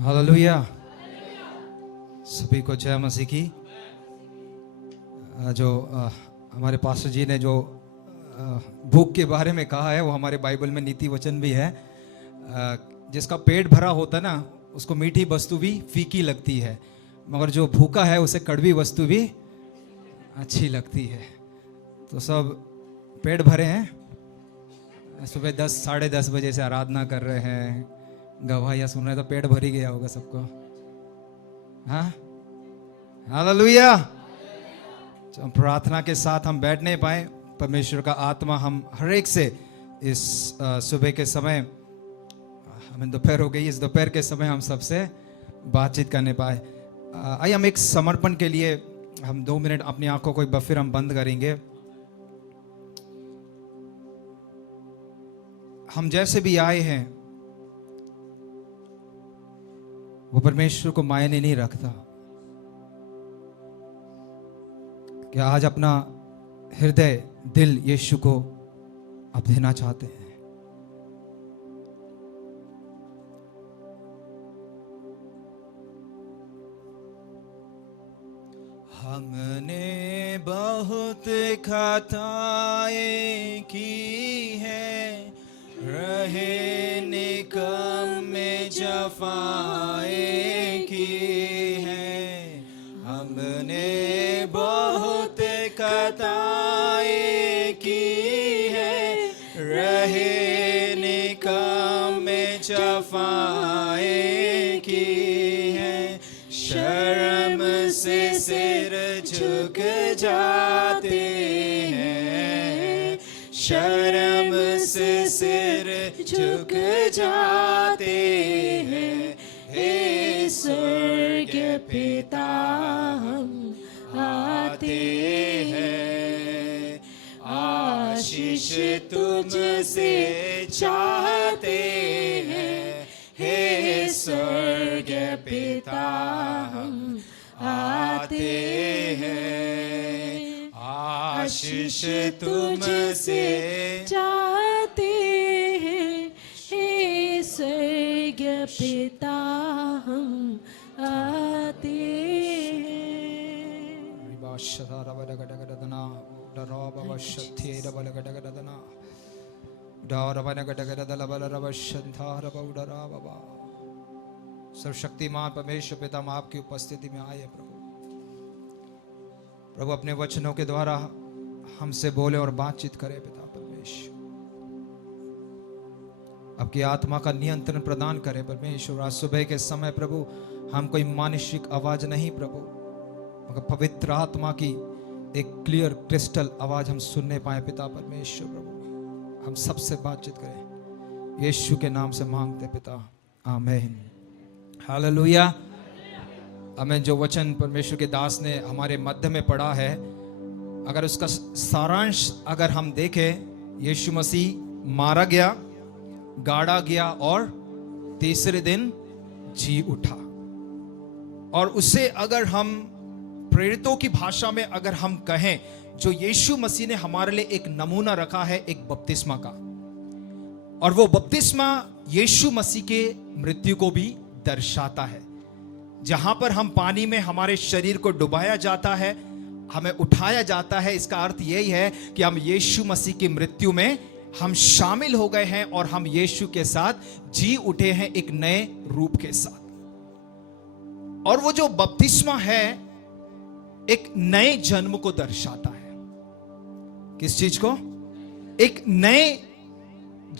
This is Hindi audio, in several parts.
हालेलुया। सभी को जय मसीह की। जो हमारे पास्टर जी ने जो भूख के बारे में कहा है वो हमारे बाइबल में नीति वचन भी है। जिसका पेट भरा होता है ना उसको मीठी वस्तु भी फीकी लगती है, मगर जो भूखा है उसे कड़वी वस्तु भी अच्छी लगती है। तो सब पेट भरे हैं, सुबह 10 साढ़े 10 बजे से आराधना कर रहे हैं, गवाहियाँ सुन रहे हैं, तो पेट भर ही गया होगा सबको। हाँ, हालेलुया। तो प्रार्थना के साथ हम बैठ नहीं पाए, परमेश्वर का आत्मा हम हर एक से इस सुबह के समय, हमें दोपहर हो गई, इस दोपहर के समय हम सबसे बातचीत करने पाए। आइए हम एक समर्पण के लिए हम 2 मिनट अपनी आंखों को एक बार फिर हम बंद करेंगे। हम जैसे भी आए हैं वो परमेश्वर को मायने नहीं रखता। क्या आज अपना हृदय दिल यीशु को आप देना चाहते हैं? हमने बहुत खताएं की हैं, रहे निकम में जफाएं की हैं। हमने बहुत खताएं की हैं, रहे निकम में जफाएं की हैं। शर्म से सिर झुक जाते हैं, शर्म से सिर झुक जाते हैं। हे स्वर्ग पिता हम आते हैं, आशीष तुमसे चाहते हैं। हे स्वर्ग पिता हम आते हैं, आशीष तुमसे चाहते हैं। हे स्वर्ग पिता हम आते सर्वशक्तिमान परमेश्वर पिता, हम आपकी उपस्थिति में आए प्रभु। प्रभु अपने वचनों के द्वारा हमसे बोले और बातचीत करे पिता परमेश्वर। आपकी आत्मा का नियंत्रण प्रदान करे परमेश्वर। आज सुबह के समय प्रभु हम कोई मानसिक आवाज नहीं प्रभु, मगर पवित्र आत्मा की एक क्लियर क्रिस्टल आवाज हम सुनने पाए पिता परमेश्वर। प्रभु हम सबसे बातचीत करें, यीशु के नाम से मांगते पिता, आमीन। हालेलुया। हमें जो वचन परमेश्वर के दास ने हमारे मध्य में पढ़ा है, अगर उसका सारांश अगर हम देखें, यीशु मसीह मारा गया, गाड़ा गया और तीसरे दिन जी उठा। और उसे अगर हम प्रेरितों की भाषा में अगर हम कहें, जो यीशु मसीह ने हमारे लिए एक नमूना रखा है एक बपतिस्मा का, और वो बपतिस्मा यीशु मसीह के मृत्यु को भी दर्शाता है। जहां पर हम पानी में हमारे शरीर को डुबाया जाता है, हमें उठाया जाता है, इसका अर्थ यही है कि हम यीशु मसीह की मृत्यु में हम शामिल हो गए हैं और हम यीशु के साथ जी उठे हैं एक नए रूप के साथ। और वो जो बपतिस्मा है एक नए जन्म को दर्शाता है। किस चीज को? एक नए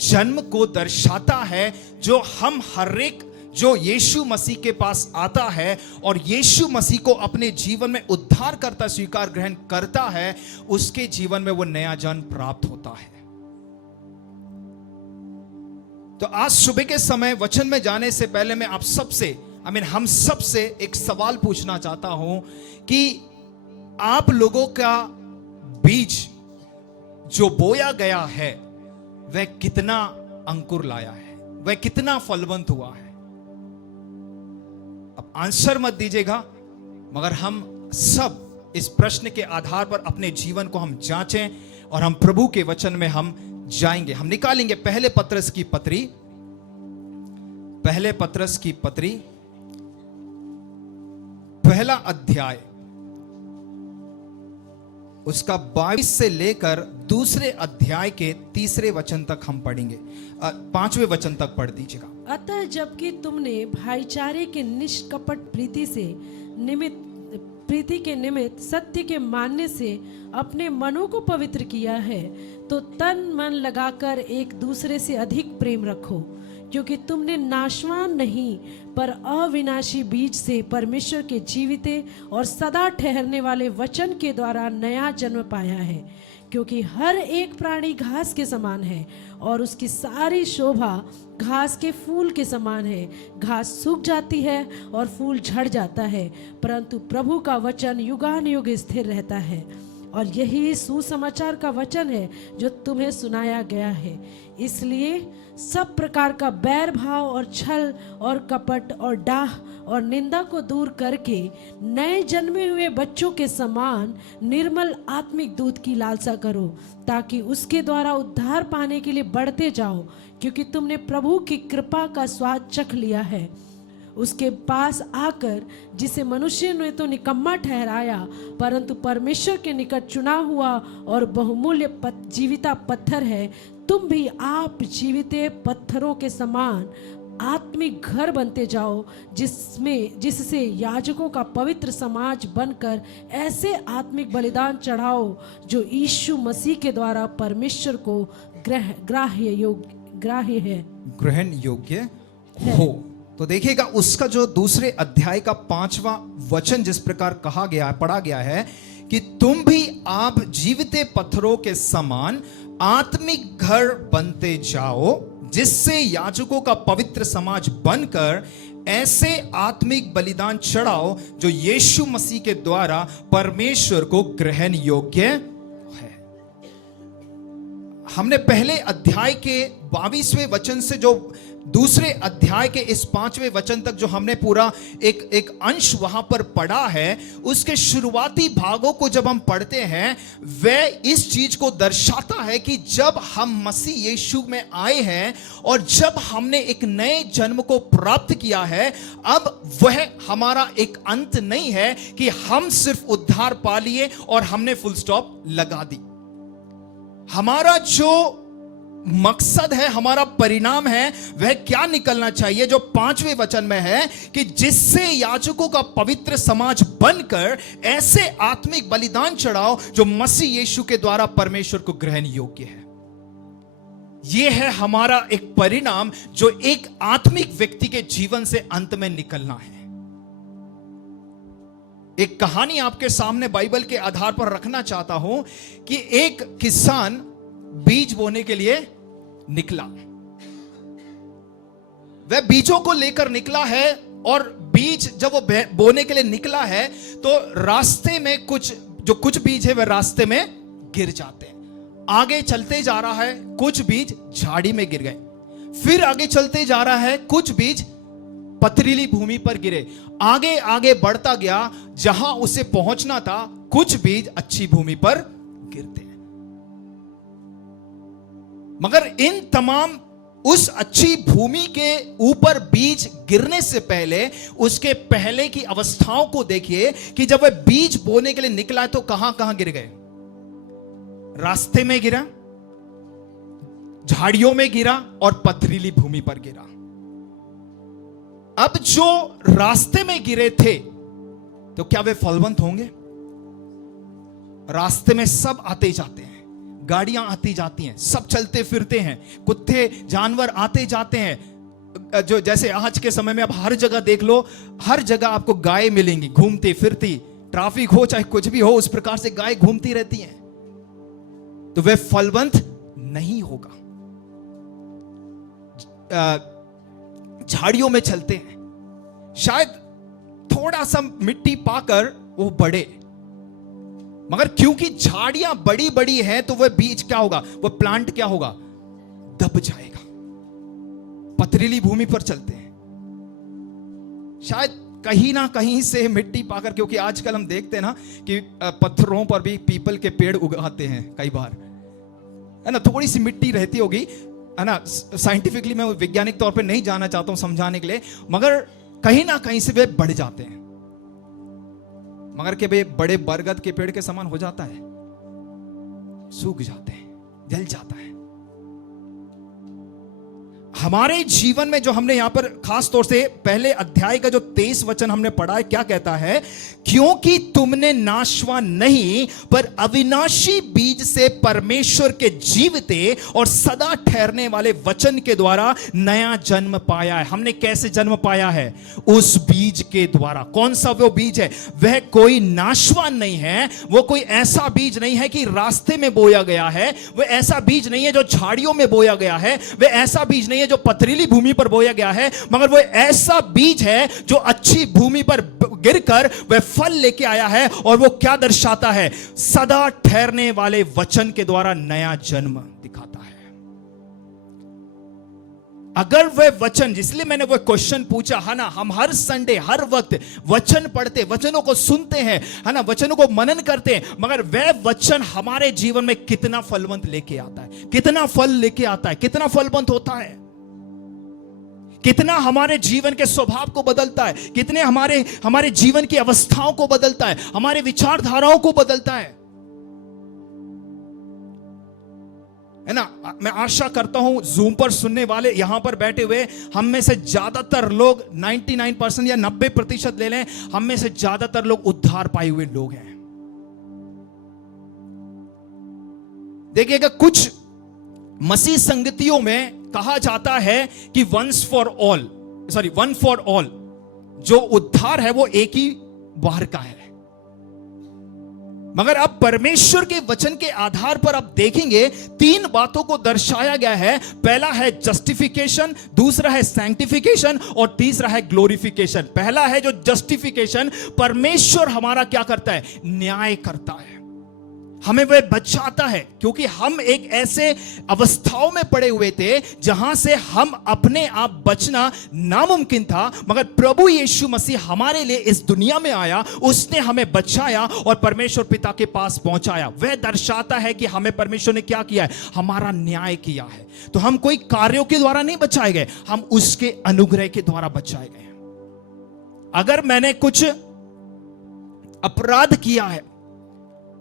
जन्म को दर्शाता है, जो हम हर एक जो यीशु मसीह के पास आता है और यीशु मसीह को अपने जीवन में उद्धार करता स्वीकार ग्रहण करता है, उसके जीवन में वो नया जन्म प्राप्त होता है। तो आज सुबह के समय वचन में जाने से पहले मैं आप सबसे हम सबसे एक सवाल पूछना चाहता हूं कि आप लोगों का बीज जो बोया गया है वह कितना अंकुर लाया है, वह कितना फलवंत हुआ है? अब आंसर मत दीजिएगा, मगर हम सब इस प्रश्न के आधार पर अपने जीवन को हम जांचें और हम प्रभु के वचन में हम जाएंगे। हम निकालेंगे पहले पत्रस की पत्री पहला अध्याय उसका 22 से लेकर दूसरे अध्याय के 3 वचन तक हम पढ़ेंगे। 5वें वचन तक पढ़ दीजिएगा। अतः जबकि तुमने भाईचारे के निष्कपट प्रीति के निमित्त सत्य के मानने से अपने मनों को पवित्र किया है, तो तन मन लगाकर एक दूसरे से अधिक प्रेम रखो, क्योंकि तुमने नाशवान नहीं पर अविनाशी बीज से परमेश्वर के जीविते और सदा ठहरने वाले वचन के द्वारा नया जन्म पाया है। क्योंकि हर एक प्राणी घास के समान है और उसकी सारी शोभा घास के फूल के समान है। घास सूख जाती है और फूल झड़ जाता है, परंतु प्रभु का वचन युगानुयुग स्थिर रहता है। और यही सुसमाचार का वचन है जो तुम्हें सुनाया गया है। इसलिए सब प्रकार का बैर भाव और छल और कपट और डाह और निंदा को दूर करके नए जन्मे हुए बच्चों के समान निर्मल आत्मिक दूध की लालसा करो, ताकि उसके द्वारा उद्धार पाने के लिए बढ़ते जाओ, क्योंकि तुमने प्रभु की कृपा का स्वाद चख लिया है। उसके पास आकर, जिसे मनुष्य ने तो निकम्मा ठहराया, परंतु परमेश्वर के निकट चुना हुआ और बहुमूल्य जीविता पत्थर है, तुम भी आप जीविते पत्थरों के समान आत्मिक घर बनते जाओ, जिससे याजकों का पवित्र समाज बनकर ऐसे आत्मिक बलिदान चढ़ाओ जो यीशु मसीह के द्वारा परमेश्वर को ग्रहण योग्य हो। तो देखिएगा, उसका जो दूसरे अध्याय का 5वां वचन जिस प्रकार कहा गया, पढ़ा गया है कि तुम भी आप जीविते पत्थरों के समान आत्मिक घर बनते जाओ, जिससे याजकों का पवित्र समाज बनकर ऐसे आत्मिक बलिदान चढ़ाओ जो यीशु मसीह के द्वारा परमेश्वर को ग्रहण योग्य है। हमने पहले अध्याय के 22वें वचन से जो दूसरे अध्याय के इस 5वें वचन तक जो हमने पूरा एक अंश वहां पर पढ़ा है, उसके शुरुआती भागों को जब हम पढ़ते हैं, वह इस चीज को दर्शाता है कि जब हम मसीह यीशु में आए हैं और जब हमने एक नए जन्म को प्राप्त किया है, अब वह हमारा एक अंत नहीं है कि हम सिर्फ उद्धार पा लिए और हमने फुल स्टॉप लगा दी। हमारा जो मकसद है, हमारा परिणाम है, वह क्या निकलना चाहिए, जो 5वें वचन में है कि जिससे याजकों का पवित्र समाज बनकर ऐसे आत्मिक बलिदान चढ़ाओ जो मसीह यीशु के द्वारा परमेश्वर को ग्रहण योग्य है। यह है हमारा एक परिणाम जो एक आत्मिक व्यक्ति के जीवन से अंत में निकलना है। एक कहानी आपके सामने बाइबल के आधार पर रखना चाहता हूं कि एक किसान बीज बोने के लिए निकला। वह बीजों को लेकर निकला है और बीज जब वो बोने के लिए निकला है तो रास्ते में कुछ बीज है वह रास्ते में गिर जाते हैं। आगे चलते जा रहा है, कुछ बीज झाड़ी में गिर गए। फिर आगे चलते जा रहा है, कुछ बीज पथरीली भूमि पर गिरे। आगे आगे बढ़ता गया, जहां उसे पहुंचना था, कुछ बीज अच्छी भूमि पर गिरते हैं। मगर इन तमाम उस अच्छी भूमि के ऊपर बीज गिरने से पहले, उसके पहले की अवस्थाओं को देखिए कि जब वह बीज बोने के लिए निकला तो कहां कहां गिर गए। रास्ते में गिरा, झाड़ियों में गिरा और पथरीली भूमि पर गिरा। अब जो रास्ते में गिरे थे तो क्या वे फलवंत होंगे? रास्ते में सब आते जाते हैं, गाड़ियां आती जाती हैं, सब चलते फिरते हैं, कुत्ते जानवर आते जाते हैं। जो जैसे आज के समय में आप हर जगह देख लो, हर जगह आपको गाय मिलेंगी घूमती फिरती, ट्रैफिक हो चाहे कुछ भी हो, उस प्रकार से गाय घूमती रहती हैं। तो वह फलवंत नहीं होगा। झाड़ियों में चलते हैं, शायद थोड़ा सा मिट्टी पाकर वो बढ़े, मगर क्योंकि झाड़ियां बड़ी बड़ी हैं तो वह बीज क्या होगा, वह प्लांट क्या होगा, दब जाएगा। पथरीली भूमि पर चलते हैं, शायद कहीं ना कहीं से मिट्टी पाकर, क्योंकि आजकल हम देखते हैं ना कि पत्थरों पर भी पीपल के पेड़ उगाते हैं कई बार, है ना, थोड़ी सी मिट्टी रहती होगी, है ना। साइंटिफिकली मैं वैज्ञानिक तौर पे नहीं जाना चाहता हूं समझाने के लिए, मगर कहीं ना कहीं से वे बढ़ जाते हैं। मगर के भाई बड़े बरगद के पेड़ के समान हो जाता है, सूख जाते हैं, जल जाता है। हमारे जीवन में जो हमने यहां पर खास तौर से पहले अध्याय का जो 23 वचन हमने पढ़ा है, क्या कहता है? क्योंकि तुमने नाशवान नहीं पर अविनाशी बीज से परमेश्वर के जीवते और सदा ठहरने वाले वचन के द्वारा नया जन्म पाया है। हमने कैसे जन्म पाया है? उस बीज के द्वारा। कौन सा वो बीज है? वह कोई नाशवान नहीं है, वो कोई ऐसा बीज नहीं है कि रास्ते में बोया गया है, वह ऐसा बीज नहीं है जो झाड़ियों में बोया गया है, वह ऐसा बीज नहीं है जो पथरीली भूमि पर बोया गया है, मगर वो ऐसा बीज है जो अच्छी भूमि पर गिरकर वह फल लेके आया है। और वो क्या दर्शाता है? सदा ठहरने वाले वचन के द्वारा नया जन्म दिखाता है। अगर वह वचन, इसलिए मैंने वो क्वेश्चन पूछा है ना, हम हर संडे हर वक्त वचन पढ़ते, वचनों को सुनते हैं, है ना, वचनों को मनन करते हैं, मगर वह वचन हमारे जीवन में कितना फलवंत लेके आता है, कितना फल लेके आता है, कितना फलवंत होता है, कितना हमारे जीवन के स्वभाव को बदलता है, कितने हमारे जीवन की अवस्थाओं को बदलता है, हमारे विचारधाराओं को बदलता है ना। मैं आशा करता हूं जूम पर सुनने वाले, यहां पर बैठे हुए हम में से ज्यादातर लोग, 99% या 90% ले लें, हम में से ज्यादातर लोग उद्धार पाए हुए लोग हैं। देखिएगा, कुछ मसीह संगतियों में कहा जाता है कि वन फॉर ऑल, जो उद्धार है वो एक ही बार का है। मगर अब परमेश्वर के वचन के आधार पर आप देखेंगे 3 बातों को दर्शाया गया है। पहला है जस्टिफिकेशन, दूसरा है सैंक्टिफिकेशन और तीसरा है ग्लोरिफिकेशन। पहला है जो जस्टिफिकेशन, परमेश्वर हमारा क्या करता है? न्याय करता है, हमें वह बचाता है, क्योंकि हम एक ऐसे अवस्थाओं में पड़े हुए थे जहां से हम अपने आप बचना नामुमकिन था, मगर प्रभु यीशु मसीह हमारे लिए इस दुनिया में आया, उसने हमें बचाया और परमेश्वर पिता के पास पहुंचाया। वह दर्शाता है कि हमें परमेश्वर ने क्या किया है? हमारा न्याय किया है। तो हम कोई कार्यों के द्वारा नहीं बचाए गए, हम उसके अनुग्रह के द्वारा बचाए गए। अगर मैंने कुछ अपराध किया है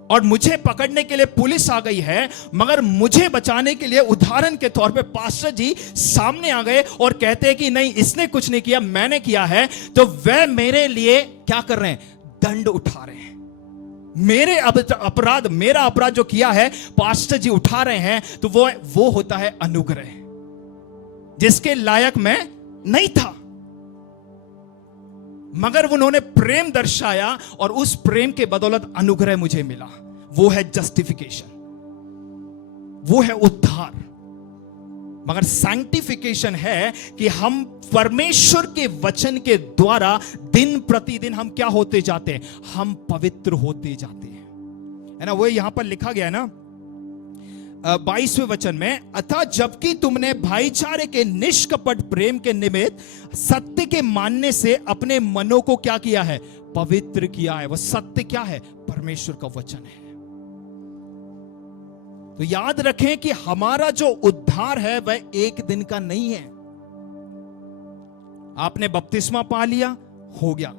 और मुझे पकड़ने के लिए पुलिस आ गई है, मगर मुझे बचाने के लिए उदाहरण के तौर पे पास्टर जी सामने आ गए और कहते हैं कि नहीं, इसने कुछ नहीं किया, मैंने किया है, तो वह मेरे लिए क्या कर रहे हैं? दंड उठा रहे हैं। मेरा अपराध जो किया है पास्टर जी उठा रहे हैं, तो वो होता है अनुग्रह, जिसके लायक मैं नहीं था, मगर उन्होंने प्रेम दर्शाया और उस प्रेम के बदौलत अनुग्रह मुझे मिला। वो है जस्टिफिकेशन, वो है उद्धार। मगर सैंक्टिफिकेशन है कि हम परमेश्वर के वचन के द्वारा दिन प्रतिदिन हम क्या होते जाते हैं? हम पवित्र होते जाते हैं, है ना। वो यहां पर लिखा गया है ना 22वें वचन में, अतः जबकि तुमने भाईचारे के निष्कपट प्रेम के निमित्त सत्य के मानने से अपने मनों को क्या किया है? पवित्र किया है। वह सत्य क्या है? परमेश्वर का वचन है। तो याद रखें कि हमारा जो उद्धार है वह एक दिन का नहीं है। आपने बपतिस्मा पा लिया, हो गया,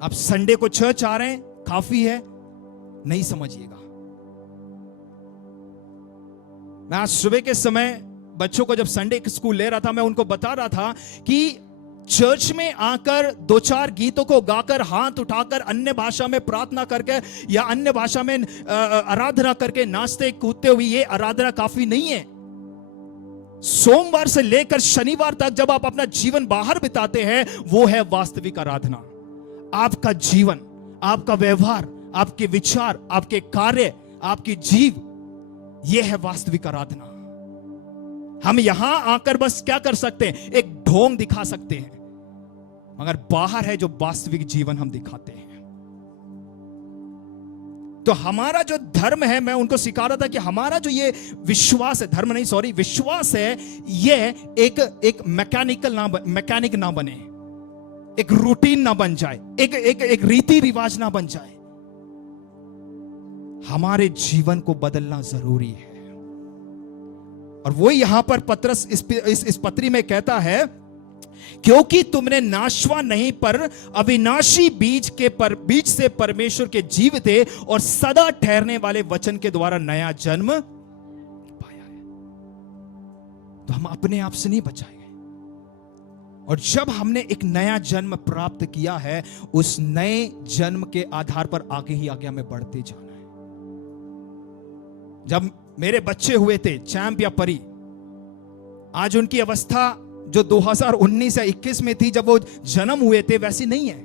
आप संडे को चर्च आ रहे हैं, काफी है, नहीं समझिएगा। मैं आज सुबह के समय बच्चों को जब संडे स्कूल ले रहा था, मैं उनको बता रहा था कि चर्च में आकर 2-4 गीतों को गाकर, हाथ उठाकर, अन्य भाषा में प्रार्थना करके या अन्य भाषा में आराधना करके नाचते कूदते हुए ये आराधना काफी नहीं है। सोमवार से लेकर शनिवार तक जब आप अपना जीवन बाहर बिताते हैं, वो है वास्तविक आराधना। आपका जीवन, आपका व्यवहार, आपके विचार, आपके कार्य, आपकी जीव, यह है वास्तविक आराधना। हम यहां आकर बस क्या कर सकते हैं? एक ढोंग दिखा सकते हैं, मगर बाहर है जो वास्तविक जीवन हम दिखाते हैं। तो हमारा जो धर्म है, मैं उनको सिखा रहा था कि हमारा जो ये विश्वास है, धर्म नहीं सॉरी, विश्वास है, ये एक मैकेनिक ना बने, एक रूटीन ना बन जाए, एक रीति रिवाज ना बन जाए। हमारे जीवन को बदलना जरूरी है। और वो यहां पर पत्रस इस पत्री में कहता है क्योंकि तुमने नाशवान नहीं पर अविनाशी बीज से परमेश्वर के जीवित और सदा ठहरने वाले वचन के द्वारा नया जन्म पाया है। तो हम अपने आप से नहीं बचाए गए, और जब हमने एक नया जन्म प्राप्त किया है, उस नए जन्म के आधार पर आगे ही आगे हमें बढ़ते जाना है। जब मेरे बच्चे हुए थे चैंप या परी, आज उनकी अवस्था जो 2019 या 21 में थी जब वो जन्म हुए थे वैसी नहीं है।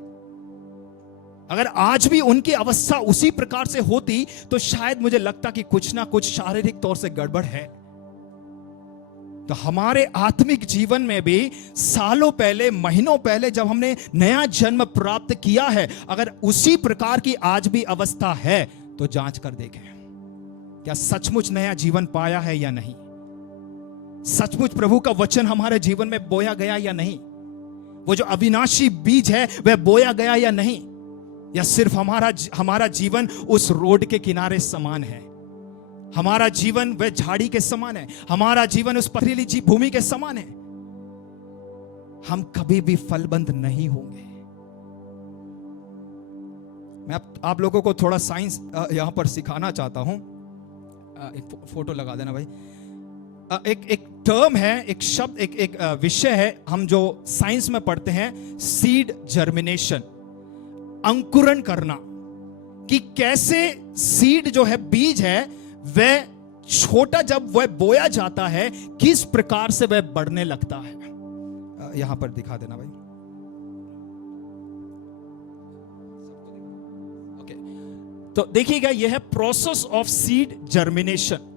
अगर आज भी उनकी अवस्था उसी प्रकार से होती तो शायद मुझे लगता कि कुछ ना कुछ शारीरिक तौर से गड़बड़ है। तो हमारे आत्मिक जीवन में भी सालों पहले, महीनों पहले जब हमने नया जन्म प्राप्त किया है, अगर उसी प्रकार की आज भी अवस्था है तो जांच कर देखें, क्या सचमुच नया जीवन पाया है या नहीं। सचमुच प्रभु का वचन हमारे जीवन में बोया गया या नहीं। वो जो अविनाशी बीज है वह बोया गया या नहीं, या सिर्फ हमारा जीवन उस रोड के किनारे समान है। हमारा जीवन वह झाड़ी के समान है, हमारा जीवन उस पथरीली भूमि के समान है। हम कभी भी फलबंद नहीं होंगे। मैं आप लोगों को थोड़ा साइंस यहां पर सिखाना चाहता हूं। एक फोटो लगा देना भाई। एक टर्म है, एक शब्द, एक विषय है हम जो साइंस में पढ़ते हैं, सीड जर्मिनेशन, अंकुरण करना, कि कैसे सीड जो है, बीज है, वह छोटा जब वह बोया जाता है किस प्रकार से वह बढ़ने लगता है। यहां पर दिखा देना भाई। ओके, तो देखिएगा, यह है प्रोसेस ऑफ सीड जर्मिनेशन।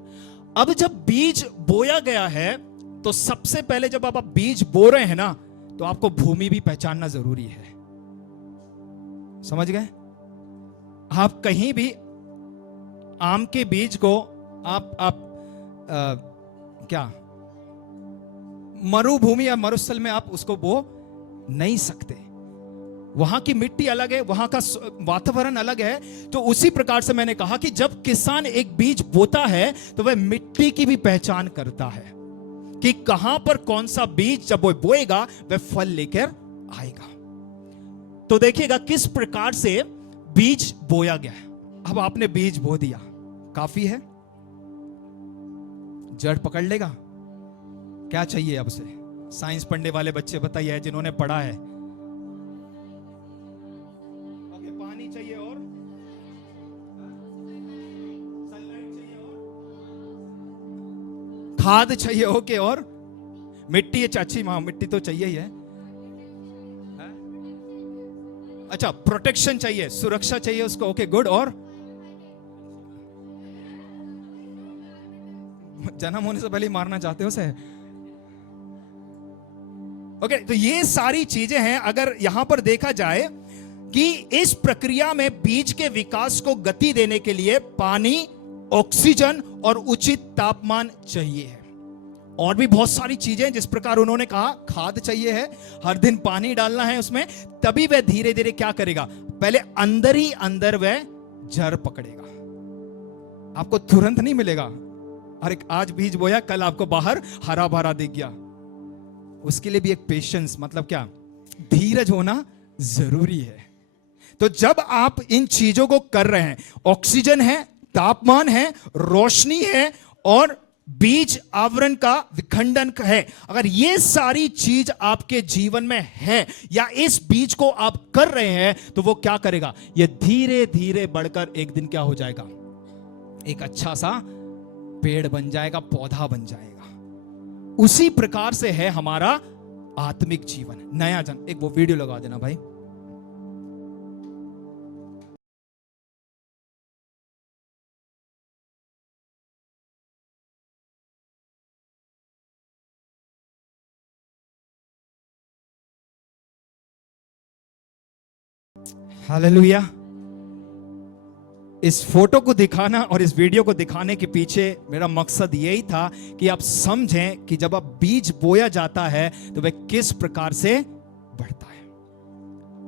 अब जब बीज बोया गया है तो सबसे पहले जब आप बीज बो रहे हैं ना, तो आपको भूमि भी पहचानना जरूरी है। समझ गए? आप कहीं भी आम के बीज को क्या मरुभूमि या मरुस्थल में आप उसको बो नहीं सकते। वहां की मिट्टी अलग है, वहां का वातावरण अलग है। तो उसी प्रकार से मैंने कहा कि जब किसान एक बीज बोता है तो वह मिट्टी की भी पहचान करता है कि कहां पर कौन सा बीज जब वो बोएगा वह फल लेकर आएगा। तो देखिएगा किस प्रकार से बीज बोया गया है। अब आपने बीज बो दिया, काफी है? जड़ पकड़ लेगा? क्या चाहिए अब से? साइंस पढ़ने वाले बच्चे बताइए, जिन्होंने पढ़ा है। ओके, पानी चाहिए और सनलाइट चाहिए और खाद चाहिए। ओके, और मिट्टी है, चाची मां, मिट्टी तो चाहिए ही है। अच्छा, प्रोटेक्शन चाहिए, सुरक्षा चाहिए उसको। Okay, good. और जन्म होने से पहले ही मारना चाहते हो उसे? ओके, तो ये सारी चीजें हैं। अगर यहां पर देखा जाए कि इस प्रक्रिया में बीज के विकास को गति देने के लिए पानी, ऑक्सीजन और उचित तापमान चाहिए है। और भी बहुत सारी चीजें, जिस प्रकार उन्होंने कहा, खाद चाहिए है, हर दिन पानी डालना है उसमें, तभी वह धीरे धीरे क्या करेगा, पहले अंदर ही अंदर वह जड़ पकड़ेगा। आपको तुरंत नहीं मिलेगा। और एक आज बीज बोया, कल आपको बाहर हरा भरा दिख गया। उसके लिए भी एक पेशेंस, मतलब क्या, धीरज होना जरूरी है। तो जब आप इन चीजों को कर रहे हैं, ऑक्सीजन है, तापमान है, रोशनी है और बीज आवरण का विखंडन है, अगर ये सारी चीज आपके जीवन में है या इस बीज को आप कर रहे हैं, तो वो क्या करेगा, ये धीरे धीरे बढ़कर एक दिन क्या हो जाएगा, एक अच्छा सा पेड़ बन जाएगा, पौधा बन जाएगा। उसी प्रकार से है हमारा आत्मिक जीवन, नया जन्म। एक वो वीडियो लगा देना भाई। हालेलुया। इस फोटो को दिखाना और इस वीडियो को दिखाने के पीछे मेरा मकसद यही था कि आप समझें कि जब आप बीज बोया जाता है तो वह किस प्रकार से बढ़ता है,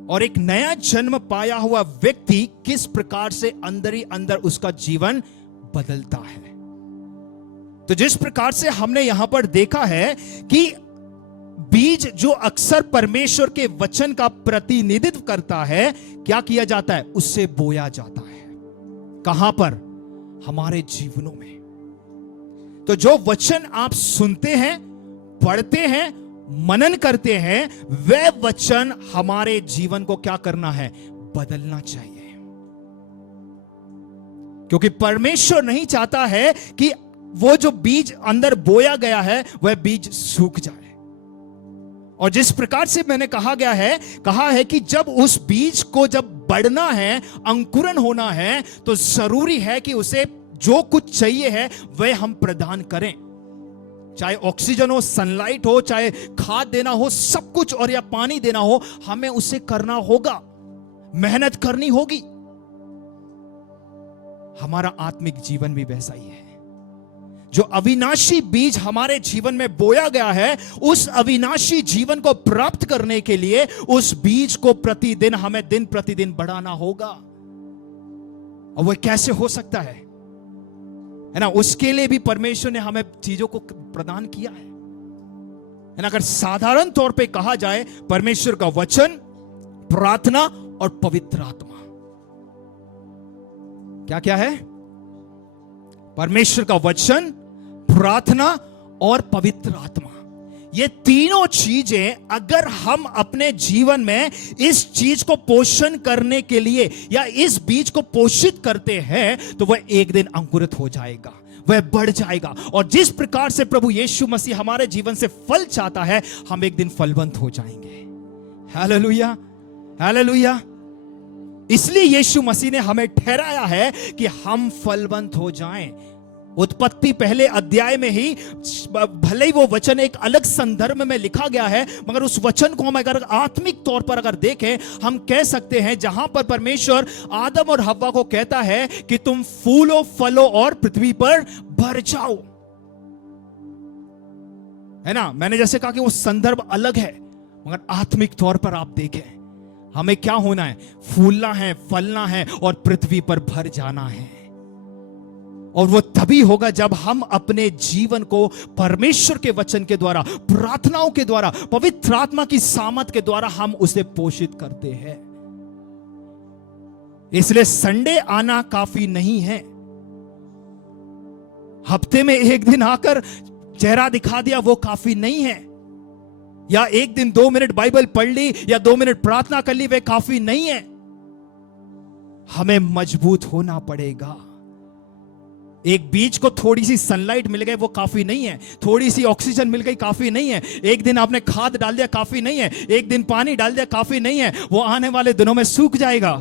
और एक नया जन्म पाया हुआ व्यक्ति किस प्रकार से अंदर ही अंदर उसका जीवन बदलता है। तो जिस प्रकार से हमने यहां पर देखा है कि बीज जो अक्सर परमेश्वर के वचन का प्रतिनिधित्व करता है, क्या किया जाता है? उससे बोया जाता है। कहां पर? हमारे जीवनों में। तो जो वचन आप सुनते हैं, पढ़ते हैं, मनन करते हैं, वह वचन हमारे जीवन को क्या करना है? बदलना चाहिए। क्योंकि परमेश्वर नहीं चाहता है कि वो जो बीज अंदर बोया गया है वह बीज सूख जाए। और जिस प्रकार से मैंने कहा है कि जब उस बीज को जब बढ़ना है, अंकुरन होना है, तो जरूरी है कि उसे जो कुछ चाहिए है वह हम प्रदान करें। चाहे ऑक्सीजन हो, सनलाइट हो, चाहे खाद देना हो, सब कुछ, और या पानी देना हो, हमें उसे करना होगा, मेहनत करनी होगी। हमारा आत्मिक जीवन भी वैसा ही है। जो अविनाशी बीज हमारे जीवन में बोया गया है, उस अविनाशी जीवन को प्राप्त करने के लिए उस बीज को प्रतिदिन हमें दिन प्रतिदिन बढ़ाना होगा। और वह कैसे हो सकता है ना? उसके लिए भी परमेश्वर ने हमें चीजों को प्रदान किया है ना? अगर साधारण तौर पे कहा जाए, परमेश्वर का वचन, प्रार्थना और पवित्र आत्मा। क्या क्या है? परमेश्वर का वचन, प्रार्थना और पवित्र आत्मा। ये तीनों चीजें अगर हम अपने जीवन में इस चीज को पोषण करने के लिए या इस बीज को पोषित करते हैं, तो वह एक दिन अंकुरित हो जाएगा, वह बढ़ जाएगा। और जिस प्रकार से प्रभु यीशु मसीह हमारे जीवन से फल चाहता है, हम एक दिन फलवंत हो जाएंगे। Hallelujah, hallelujah. इसलिए यीशु मसीह ने हमें ठहराया है कि हम फलवंत हो जाएं। उत्पत्ति पहले अध्याय में ही, भले ही वो वचन एक अलग संदर्भ में लिखा गया है, मगर उस वचन को हम अगर आत्मिक तौर पर अगर देखें, हम कह सकते हैं जहां पर परमेश्वर आदम और हव्वा को कहता है कि तुम फूलो, फलो और पृथ्वी पर भर जाओ, है ना? मैंने जैसे कहा कि वो संदर्भ अलग है, मगर आत्मिक तौर पर आप देखें, हमें क्या होना है? फूलना है, फलना है और पृथ्वी पर भर जाना है। और वो तभी होगा जब हम अपने जीवन को परमेश्वर के वचन के द्वारा, प्रार्थनाओं के द्वारा, पवित्र आत्मा की सामर्थ के द्वारा हम उसे पोषित करते हैं। इसलिए संडे आना काफी नहीं है। हफ्ते में एक दिन आकर चेहरा दिखा दिया वो काफी नहीं है, या एक दिन 2 मिनट बाइबल पढ़ ली या 2 मिनट प्रार्थना कर ली, वे काफी नहीं है। हमें मजबूत होना पड़ेगा। एक बीज को थोड़ी सी सनलाइट मिल गई वो काफी नहीं है, थोड़ी सी ऑक्सीजन मिल गई काफी नहीं है, एक दिन आपने खाद डाल दिया काफी नहीं है, एक दिन पानी डाल दिया काफी नहीं है, वो आने वाले दिनों में सूख जाएगा।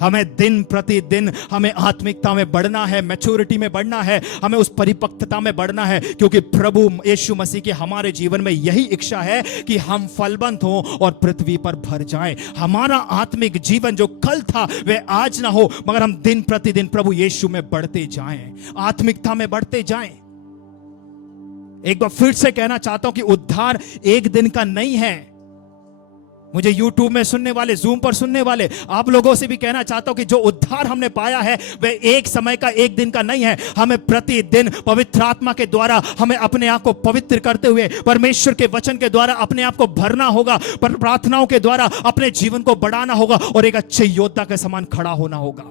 हमें दिन प्रतिदिन हमें आत्मिकता में बढ़ना है, मैच्योरिटी में बढ़ना है, हमें उस परिपक्वता में बढ़ना है, क्योंकि प्रभु यीशु मसीह की हमारे जीवन में यही इच्छा है कि हम फलवंत हों और पृथ्वी पर भर जाएं। हमारा आत्मिक जीवन जो कल था वह आज ना हो, मगर हम दिन प्रतिदिन प्रभु यीशु में बढ़ते जाएं, आत्मिकता में बढ़ते जाएं। एक बार फिर से कहना चाहता हूं कि उद्धार एक दिन का नहीं है। मुझे YouTube में सुनने वाले, Zoom पर सुनने वाले आप लोगों से भी कहना चाहता हूं कि जो उद्धार हमने पाया है वह एक समय का, एक दिन का नहीं है। हमें प्रतिदिन पवित्र आत्मा के द्वारा हमें अपने आप को पवित्र करते हुए, परमेश्वर के वचन के द्वारा अपने आप को भरना होगा, पर प्रार्थनाओं के द्वारा अपने जीवन को बढ़ाना होगा और एक अच्छे योद्धा के समान खड़ा होना होगा।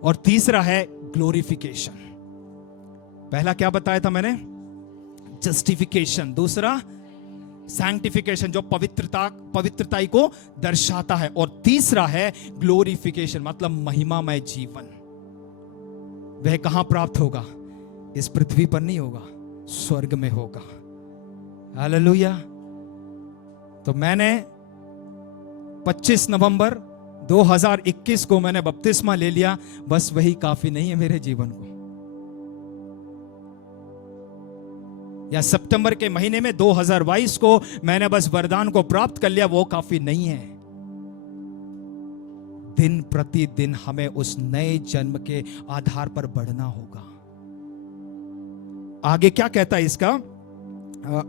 और तीसरा है ग्लोरिफिकेशन। पहला क्या बताया था मैंने? जस्टिफिकेशन। दूसरा सैंक्टिफिकेशन, जो पवित्रताई को दर्शाता है। और तीसरा है ग्लोरिफिकेशन, मतलब महिमामय जीवन। वह कहां प्राप्त होगा? इस पृथ्वी पर नहीं होगा, स्वर्ग में होगा। हालेलुया। तो मैंने 25 नवंबर 2021 को मैंने बपतिस्मा ले लिया, बस वही काफी नहीं है मेरे जीवन को। या सितंबर के महीने में 2022 को मैंने बस वरदान को प्राप्त कर लिया, वो काफी नहीं है। दिन प्रतिदिन हमें उस नए जन्म के आधार पर बढ़ना होगा। आगे क्या कहता है इसका?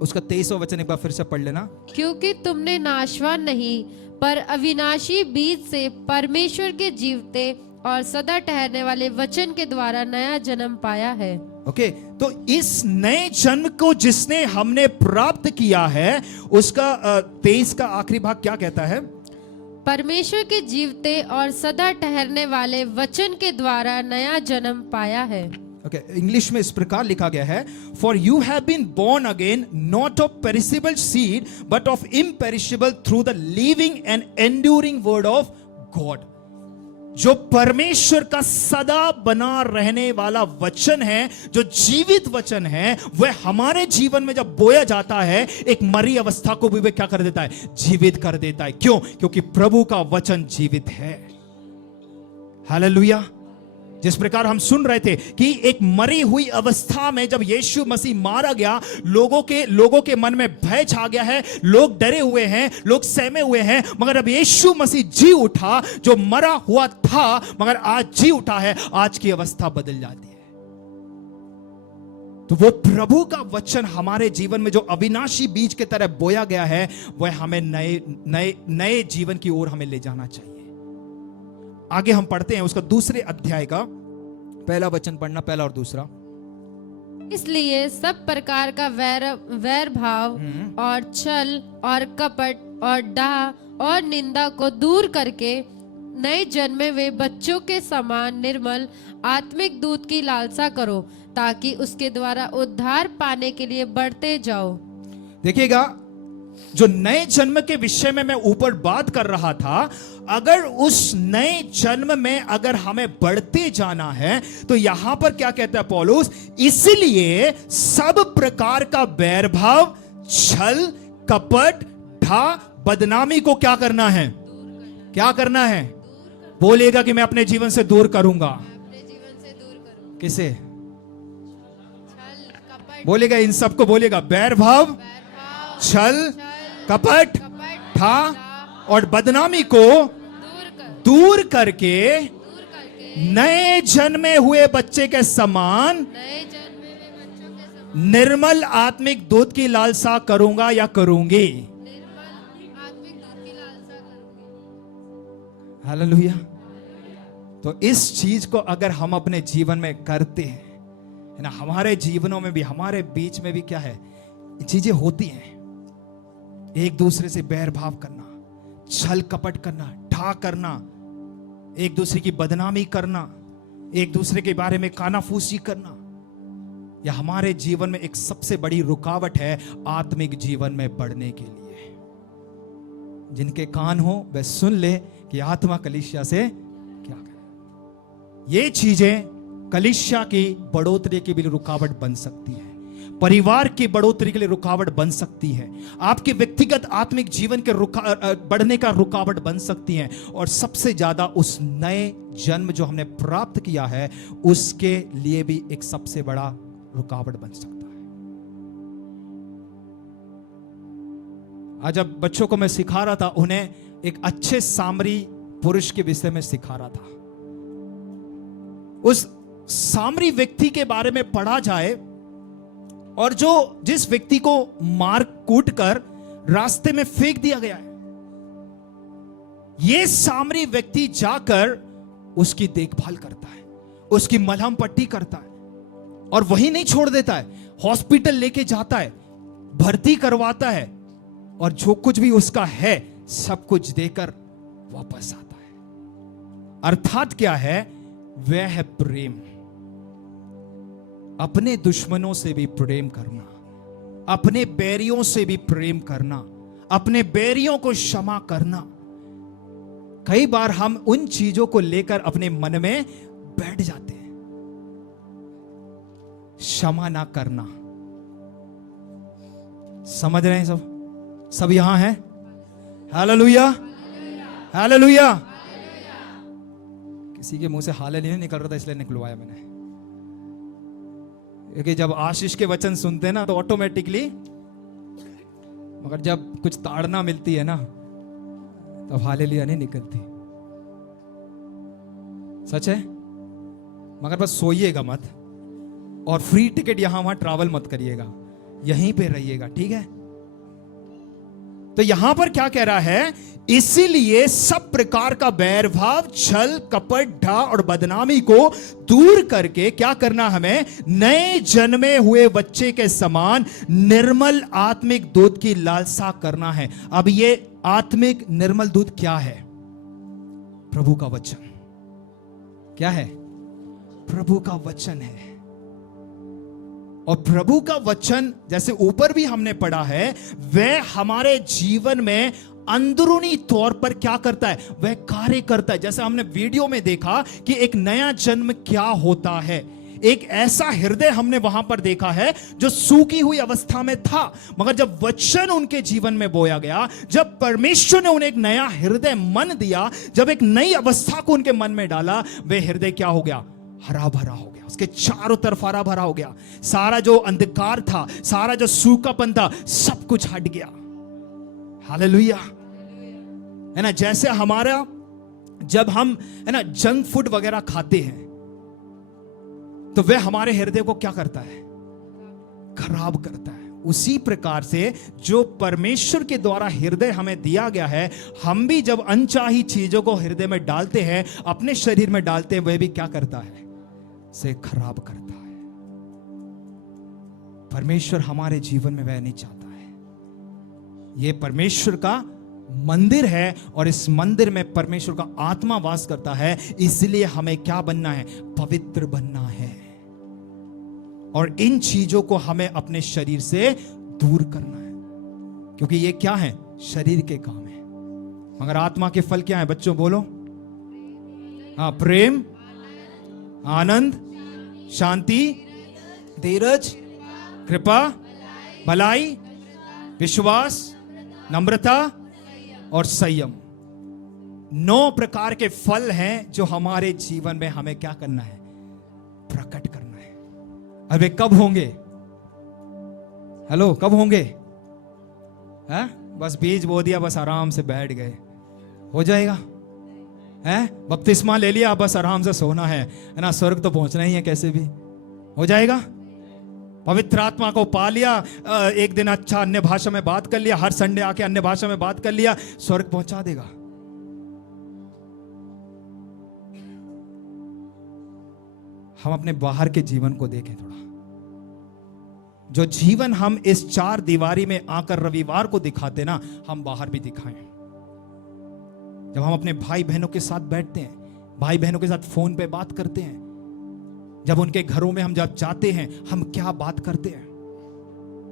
उसका 23वां वचन एक बार फिर से पढ़ लेना। क्योंकि तुमने नाशवान नहीं पर अविनाशी बीज से परमेश्वर के जीवते और सदा ठहरने वाले वचन के द्वारा नया जन्म पाया है। ओके, तो इस नए जन्म को जिसने हमने प्राप्त किया है, उसका 23 का आखिरी भाग क्या कहता है? परमेश्वर के जीवते और सदा ठहरने वाले वचन के द्वारा नया जन्म पाया है। ओके, इंग्लिश में इस प्रकार लिखा गया है, for you have been born again not of perishable seed but of imperishable through the living and enduring word of God. जो परमेश्वर का सदा बना रहने वाला वचन है, जो जीवित वचन है, वह हमारे जीवन में जब बोया जाता है, एक मरी अवस्था को भी वह क्या कर देता है? जीवित कर देता है। क्यों? क्योंकि प्रभु का वचन जीवित है। हालेलुया। जिस प्रकार हम सुन रहे थे कि एक मरी हुई अवस्था में जब यीशु मसीह मारा गया, लोगों के मन में भय छा गया है, लोग डरे हुए हैं, लोग सहमे हुए हैं, मगर अब यीशु मसीह जी उठा, जो मरा हुआ था मगर आज जी उठा है, आज की अवस्था बदल जाती है। तो वो प्रभु का वचन हमारे जीवन में जो अविनाशी बीज की तरह बोया गया है, वह हमें नए जीवन की ओर हमें ले जाना चाहिए। आगे हम पढ़ते हैं उसका दूसरे अध्याय का पहला वचन पढ़ना, पहला और दूसरा। इसलिए सब प्रकार का वैर भाव और छल और कपट और डाह और निंदा को दूर करके नए जन्मे हुए बच्चों के समान निर्मल आत्मिक दूध की लालसा करो, ताकि उसके द्वारा उद्धार पाने के लिए बढ़ते जाओ। देखिएगा, जो नए जन्म के विषय में मैं ऊपर बात कर रहा था, अगर उस नए जन्म में अगर हमें बढ़ते जाना है, तो यहां पर क्या कहता है पौलुस? इसलिए सब प्रकार का बैरभाव, छल, कपट, ढा, बदनामी को क्या करना है? क्या करना है? बोलेगा कि मैं अपने जीवन से दूर करूंगा। अपने जीवन से दूर करो। किसे छल, कपट, बोलेगा? इन सबको बोलेगा। बैरभाव, वैरभाव, छल, कपट, कपट, था और बदनामी को दूर करके नए जन्मे हुए बच्चे के समान नए जन्मे हुए बच्चों के समान निर्मल आत्मिक दूध की लालसा करूंगा या करूंगी। निर्मल आत्मिक दूध की लालसा करूंगी। हालेलुया। तो इस चीज को अगर हम अपने जीवन में करते हैं, है ना, हमारे जीवनों में भी, हमारे बीच में भी क्या है, ये चीजें होती हैं। एक दूसरे से बैर भाव करना, छल कपट करना, ठा करना, एक दूसरे की बदनामी करना, एक दूसरे के बारे में कानाफूसी करना, यह हमारे जीवन में एक सबसे बड़ी रुकावट है आत्मिक जीवन में बढ़ने के लिए। जिनके कान हो वह सुन ले कि आत्मा कलीसिया से क्या करे। ये चीजें कलीसिया की बढ़ोतरी की भी रुकावट बन सकती है, परिवार की बढ़ोतरी के लिए रुकावट बन सकती है, आपके व्यक्तिगत आत्मिक जीवन के बढ़ने का रुकावट बन सकती है, और सबसे ज्यादा उस नए जन्म जो हमने प्राप्त किया है उसके लिए भी एक सबसे बड़ा रुकावट बन सकता है। आज जब बच्चों को मैं सिखा रहा था, उन्हें एक अच्छे सामरी पुरुष के विषय में सिखा रहा था। उस सामरी व्यक्ति के बारे में पढ़ा जाए, और जिस व्यक्ति को मार कूट कर रास्ते में फेंक दिया गया है, यह सामरी व्यक्ति जाकर उसकी देखभाल करता है, उसकी मलहम पट्टी करता है, और वही नहीं छोड़ देता है, हॉस्पिटल लेके जाता है, भर्ती करवाता है, और जो कुछ भी उसका है सब कुछ देकर वापस आता है। अर्थात क्या है? वह है प्रेम। अपने दुश्मनों से भी प्रेम करना, अपने बैरियों से भी प्रेम करना, अपने बैरियों को क्षमा करना। कई बार हम उन चीजों को लेकर अपने मन में बैठ जाते हैं। क्षमा ना करना, समझ रहे हैं? सब यहां हैं? Hallelujah, hallelujah. किसी के मुंह से हालेलुया नहीं निकल रहा था, इसलिए निकलवाया मैंने। क्योंकि जब आशीष के वचन सुनते हैं ना, तो ऑटोमेटिकली, मगर जब कुछ ताड़ना मिलती है ना, तब हालेलुया नहीं निकलती। सच है। मगर बस सोइएगा मत, और फ्री टिकट यहां वहां ट्रैवल मत करिएगा, यहीं पे रहिएगा, ठीक है? तो यहां पर क्या कह रहा है? इसीलिए सब प्रकार का बैर भाव, छल, कपट, ढा और बदनामी को दूर करके क्या करना, हमें नए जन्मे हुए बच्चे के समान निर्मल आत्मिक दूध की लालसा करना है। अब ये आत्मिक निर्मल दूध क्या है? प्रभु का वचन। क्या है? प्रभु का वचन है। और प्रभु का वचन जैसे ऊपर भी हमने पढ़ा है, वह हमारे जीवन में अंदरूनी तौर पर क्या करता है? वह कार्य करता है। जैसे हमने वीडियो में देखा कि एक नया जन्म क्या होता है। एक ऐसा हृदय हमने वहां पर देखा है जो सूखी हुई अवस्था में था, मगर जब वचन उनके जीवन में बोया गया, जब परमेश्वर ने उन्हें एक नया हृदय मन दिया, जब एक नई अवस्था को उनके मन में डाला, वह हृदय क्या हो गया? हरा भरा हो गया। उसके चारों तरफ हरा भरा हो गया। सारा जो अंधकार था, सारा जो सूखापन था, सब कुछ हट गया। हालेलुया, है ना। जैसे हमारा जब हम है ना जंक फूड वगैरह खाते हैं तो वह हमारे हृदय को क्या करता है? खराब करता है। उसी प्रकार से जो परमेश्वर के द्वारा हृदय हमें दिया गया है, हम भी जब अनचाही चीजों को हृदय में डालते हैं, अपने शरीर में डालते हैं, वह भी क्या करता है? से खराब करता है। परमेश्वर हमारे जीवन में वह नहीं चाहता है। यह परमेश्वर का मंदिर है और इस मंदिर में परमेश्वर का आत्मा वास करता है। इसलिए हमें क्या बनना है? पवित्र बनना है। और इन चीजों को हमें अपने शरीर से दूर करना है, क्योंकि ये क्या है? शरीर के काम है। मगर आत्मा के फल क्या है बच्चों? बोलो। हाँ, प्रेम, आनंद, शांति, धीरज, कृपा, भलाई, विश्वास, नम्रता और संयम। 9 प्रकार के फल हैं जो हमारे जीवन में हमें क्या करना है? प्रकट करना है। अब वे कब होंगे? हेलो, कब होंगे? है? बस बीज बो दिया, बस आराम से बैठ गए, हो जाएगा? है? बपतिस्मा ले लिया, बस आराम से सोना है ना। स्वर्ग तो पहुंचना ही है, कैसे भी हो जाएगा। पवित्र आत्मा को पा लिया, एक दिन अच्छा अन्य भाषा में बात कर लिया, हर संडे आके अन्य भाषा में बात कर लिया, स्वर्ग पहुंचा देगा। हम अपने बाहर के जीवन को देखें थोड़ा। जो जीवन हम इस 4 दीवारी में आकर रविवार को दिखाते ना, हम बाहर भी दिखाएं। जब हम अपने भाई बहनों के साथ बैठते हैं, भाई बहनों के साथ फोन पे बात करते हैं, जब उनके घरों में हम जब जाते हैं, हम क्या बात करते हैं?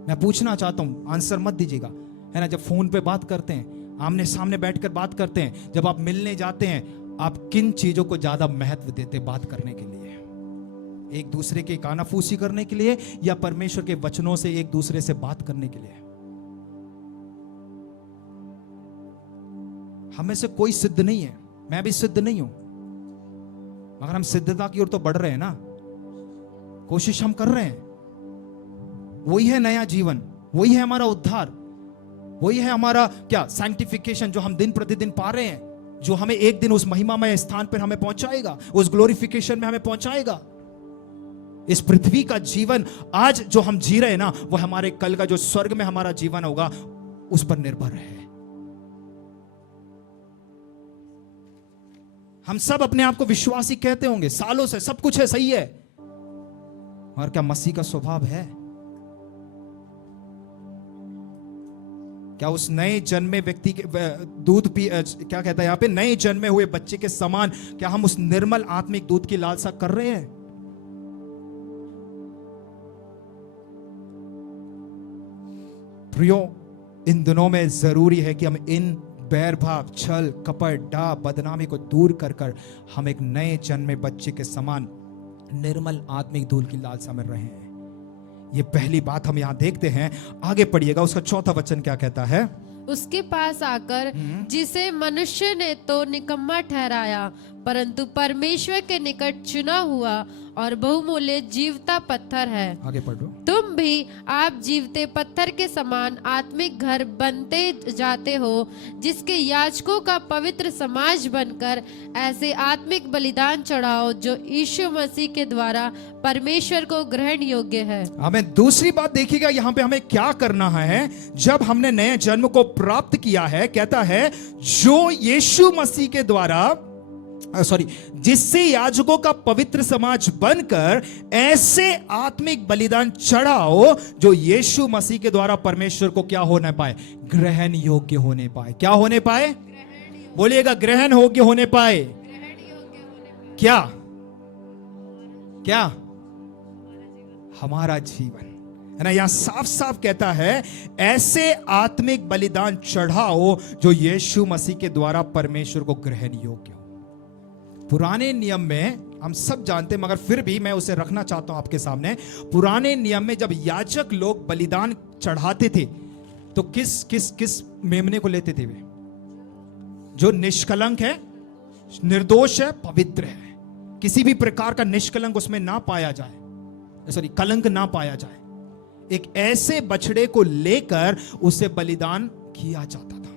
मैं पूछना चाहता हूं, आंसर मत दीजिएगा, है ना। जब फोन पे बात करते हैं, आमने सामने बैठकर बात करते हैं, जब आप मिलने जाते हैं, आप किन चीजों को ज्यादा महत्व देते बात करने के लिए? एक दूसरे के कानाफूसी करने के लिए या परमेश्वर के वचनों से एक दूसरे से बात करने के लिए? हमें से कोई सिद्ध नहीं है, मैं भी सिद्ध नहीं हूं, मगर हम सिद्धता की ओर तो बढ़ रहे हैं ना, कोशिश हम कर रहे हैं। वही है नया जीवन, वही है हमारा उद्धार, वही है हमारा क्या सैंक्टिफिकेशन, जो हम दिन प्रतिदिन पा रहे हैं, जो हमें एक दिन उस महिमामय स्थान पर हमें पहुंचाएगा, उस ग्लोरिफिकेशन में हमें पहुंचाएगा। इस पृथ्वी का जीवन आज जो हम जी रहे हैं ना, वो हमारे कल का जो स्वर्ग में हमारा जीवन होगा उस पर निर्भर है। हम सब अपने आप को विश्वासी कहते होंगे सालों से, सब कुछ है, सही है, और क्या मसीह का स्वभाव है? क्या उस नए जन्मे व्यक्ति के दूध पी, क्या कहता है यहां पे, नए जन्मे हुए बच्चे के समान क्या हम उस निर्मल आत्मिक दूध की लालसा कर रहे हैं? प्रियो, इन दिनों में जरूरी है कि हम इन बैर भाव, छल, कपट, डाह, बदनामी को दूर कर कर हम एक नए जन्मे बच्चे के समान निर्मल आत्मिक दूध की लालसा में रहे हैं। ये पहली बात हम यहां देखते हैं। आगे पढ़िएगा, उसका 4था वचन क्या कहता है? उसके पास आकर जिसे मनुष्य ने तो निकम्मा ठहराया, परंतु परमेश्वर के निकट चुना हुआ और बहुमूल्य जीवता पत्थर है। आगे पढ़ो। तुम भी आप जीवते पत्थर के समान आत्मिक घर बनते जाते हो, जिसके याजकों का पवित्र समाज बनकर ऐसे आत्मिक बलिदान चढ़ाओ जो यीशु मसीह के द्वारा परमेश्वर को ग्रहण योग्य है। हमें दूसरी बात देखिएगा यहाँ पे हमें क्या करना है। जब हमने नए जन्म को प्राप्त किया है, कहता है जो यीशु मसीह के द्वारा जिससे याजकों का पवित्र समाज बनकर ऐसे आत्मिक बलिदान चढ़ाओ जो यीशु मसीह के द्वारा परमेश्वर को क्या होने पाए, ग्रहण योग्य होने पाए। क्या होने पाए? बोलिएगा, ग्रहण योग्य होने पाए। क्या क्या? हमारा जीवन है ना। यहां साफ साफ कहता है ऐसे आत्मिक बलिदान चढ़ाओ जो यीशु मसीह के द्वारा परमेश्वर को ग्रहण योग्य हो। पुराने नियम में हम सब जानते हैं, मगर फिर भी मैं उसे रखना चाहता हूं आपके सामने। पुराने नियम में जब याजक लोग बलिदान चढ़ाते थे तो किस किस किस मेमने को लेते थे वे? जो निष्कलंक है, निर्दोष है, पवित्र है, किसी भी प्रकार का निष्कलंक उसमें ना पाया जाए, कलंक ना पाया जाए। एक ऐसे बछड़े को लेकर उसे बलिदान किया जाता था,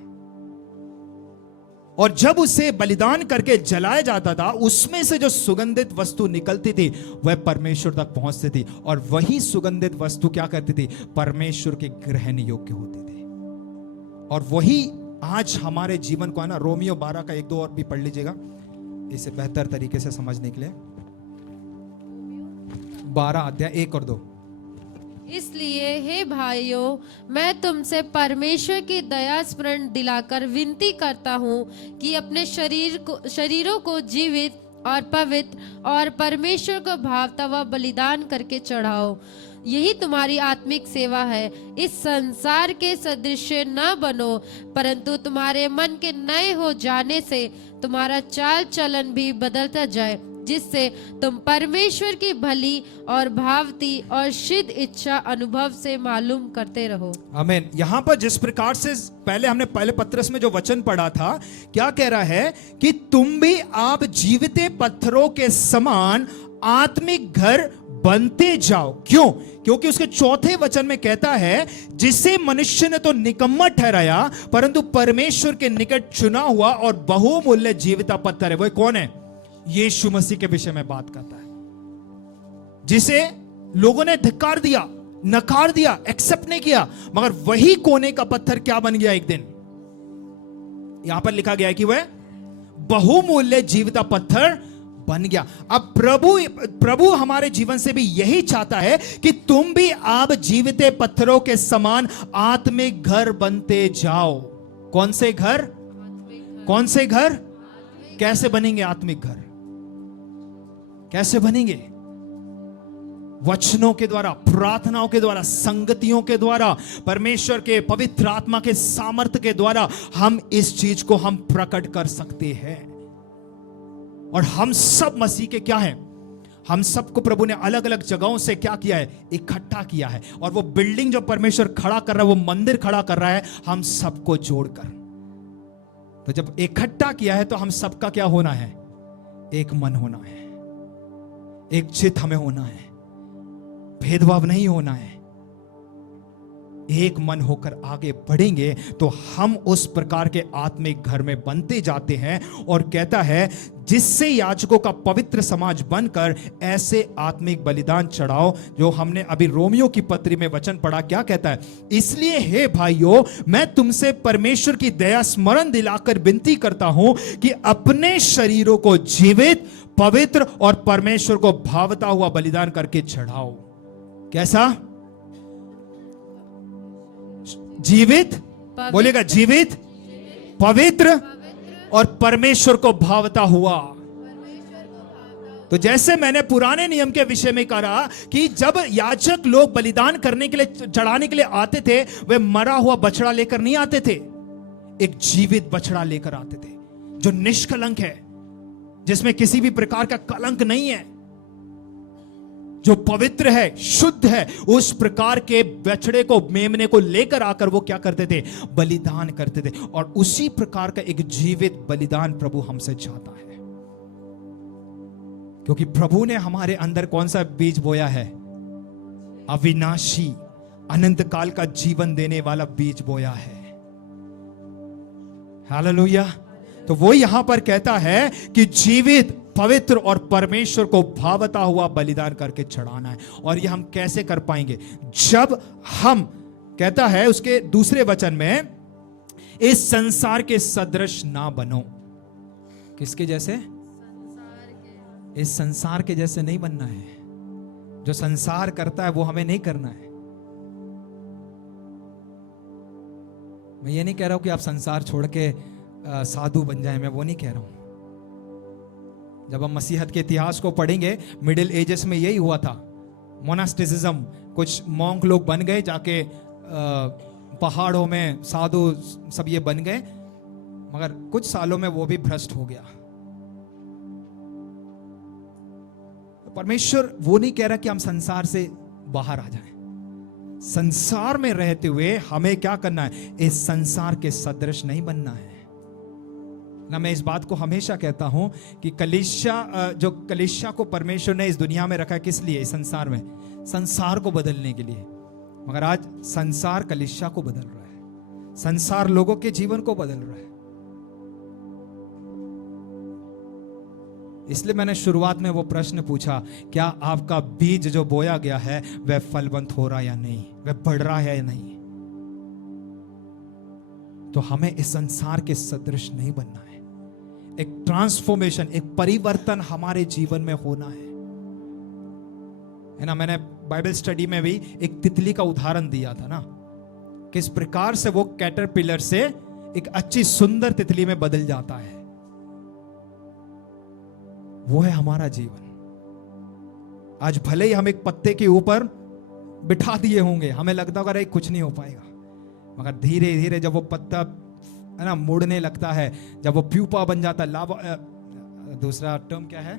और जब उसे बलिदान करके जलाया जाता था उसमें से जो सुगंधित वस्तु निकलती थी वह परमेश्वर तक पहुंचती थी, और वही सुगंधित वस्तु क्या करती थी? परमेश्वर के ग्रहण योग्य होती थी। और वही आज हमारे जीवन को है ना। रोमियो 12 का 1-2 और भी पढ़ लीजिएगा इसे बेहतर तरीके से समझने के लिए। 12 अध्याय 1 और 2। इसलिए हे भाइयों, मैं तुमसे परमेश्वर की दया स्मरण दिलाकर विनती करता हूँ कि अपने शरीरों को जीवित और पवित्र और परमेश्वर को भावता हुआ बलिदान करके चढ़ाओ। यही तुम्हारी आत्मिक सेवा है। इस संसार के सदृश न बनो, परंतु तुम्हारे मन के नए हो जाने से तुम्हारा चाल चलन भी बदलता जाए, जिससे तुम परमेश्वर की भली और भावती और सिद्ध इच्छा अनुभव से मालूम करते रहो। आमीन। यहां पर जिस प्रकार से हमने पहले पत्रस में जो वचन पढ़ा था, क्या कह रहा है कि तुम भी आप जीविते पत्थरों के समान आत्मिक घर बनते जाओ। क्यों? क्योंकि उसके चौथे वचन में कहता है जिसे मनुष्य ने तो निकम्मा ठहराया, परंतु परमेश्वर के निकट चुना हुआ और बहुमूल्य जीविता पत्थर है। वह कौन है? यीशु मसीह के विषय में बात करता है, जिसे लोगों ने धिक्कार दिया, नकार दिया, एक्सेप्ट नहीं किया, मगर वही कोने का पत्थर क्या बन गया एक दिन? यहां पर लिखा गया है कि वह बहुमूल्य जीविता पत्थर बन गया। अब प्रभु हमारे जीवन से भी यही चाहता है कि तुम भी आप जीविते पत्थरों के समान आत्मिक घर बनते जाओ। कौन से घर? कौन से घर? कैसे बनेंगे आत्मिक घर? कैसे बनेंगे? वचनों के द्वारा, प्रार्थनाओं के द्वारा, संगतियों के द्वारा, परमेश्वर के पवित्र आत्मा के सामर्थ्य के द्वारा हम इस चीज को हम प्रकट कर सकते हैं। और हम सब मसीह के क्या हैं? हम सबको प्रभु ने अलग अलग जगहों से क्या किया है? इकट्ठा किया है। और वो बिल्डिंग जो परमेश्वर खड़ा कर रहा है, वो मंदिर खड़ा कर रहा है हम सबको जोड़कर। तो जब इकट्ठा किया है तो हम सबका क्या होना है? एक मन होना है, एक चित हमें होना है, भेदभाव नहीं होना है। एक मन होकर आगे बढ़ेंगे तो हम उस प्रकार के आत्मिक घर में बनते जाते हैं। और कहता है जिससे याजकों का पवित्र समाज बनकर ऐसे आत्मिक बलिदान चढ़ाओ, जो हमने अभी रोमियो की पत्री में वचन पढ़ा। क्या कहता है? इसलिए हे भाइयों, मैं तुमसे परमेश्वर की दया स्मरण दिलाकर विनती करता हूं कि अपने शरीरों को जीवित, पवित्र और परमेश्वर को भावता हुआ बलिदान करके चढ़ाओ। कैसा? जीवित, बोलेगा जीवित, पवित्र और परमेश्वर को भावता हुआ। तो जैसे मैंने पुराने नियम के विषय में कहा कि जब याजक लोग बलिदान करने के लिए, चढ़ाने के लिए आते थे, वे मरा हुआ बछड़ा लेकर नहीं आते थे, एक जीवित बछड़ा लेकर आते थे जो निष्कलंक है, जिसमें किसी भी प्रकार का कलंक नहीं है, जो पवित्र है, शुद्ध है। उस प्रकार के बछड़े को, मेमने को लेकर आकर वो क्या करते थे? बलिदान करते थे। और उसी प्रकार का एक जीवित बलिदान प्रभु हमसे चाहता है। क्योंकि प्रभु ने हमारे अंदर कौन सा बीज बोया है? अविनाशी, अनंत काल का जीवन देने वाला बीज बोया है। हालेलुया। तो वो यहां पर कहता है कि जीवित, पवित्र और परमेश्वर को भावता हुआ बलिदान करके चढ़ाना है। और ये हम कैसे कर पाएंगे? जब हम, कहता है उसके दूसरे वचन में, इस संसार के सदृश ना बनो। किसके जैसे? इस संसार के जैसे नहीं बनना है। जो संसार करता है वो हमें नहीं करना है। मैं ये नहीं कह रहा हूं कि आप संसार छोड़ के साधु बन जाएं, मैं वो नहीं कह रहा हूं। जब हम मसीहत के इतिहास को पढ़ेंगे, मिडिल एजेस में यही हुआ था। मोनास्टिसिज्म, कुछ मॉन्क लोग बन गए, जाके पहाड़ों में साधु सब ये बन गए, मगर कुछ सालों में वो भी भ्रष्ट हो गया। परमेश्वर वो नहीं कह रहा कि हम संसार से बाहर आ जाएं। संसार में रहते हुए हमें क्या करना है? इस संसार के सदृश नहीं बनना है ना। मैं इस बात को हमेशा कहता हूं कि कलीसिया को परमेश्वर ने इस दुनिया में रखा, किस लिए? इस संसार में, संसार को बदलने के लिए। मगर आज संसार कलीसिया को बदल रहा है, संसार लोगों के जीवन को बदल रहा है। इसलिए मैंने शुरुआत में वो प्रश्न पूछा, क्या आपका बीज जो बोया गया है वह फलवंत हो रहा है या नहीं, वह बढ़ रहा है या नहीं? तो हमें इस संसार के सदृश नहीं बनना है। एक ट्रांसफॉर्मेशन, एक परिवर्तन हमारे जीवन में होना है ना। मैंने बाइबल स्टडी में भी एक तितली का उदाहरण दिया था ना, किस प्रकार से वो कैटरपिलर से एक अच्छी सुंदर तितली में बदल जाता है। वो है हमारा जीवन। आज भले ही हम एक पत्ते के ऊपर बिठा दिए होंगे, हमें लगता होगा कुछ नहीं हो पाएगा, मगर धीरे धीरे जब वो पत्ता है ना मुड़ने लगता है, जब वो प्यूपा बन जाता है, दूसरा टर्म क्या है?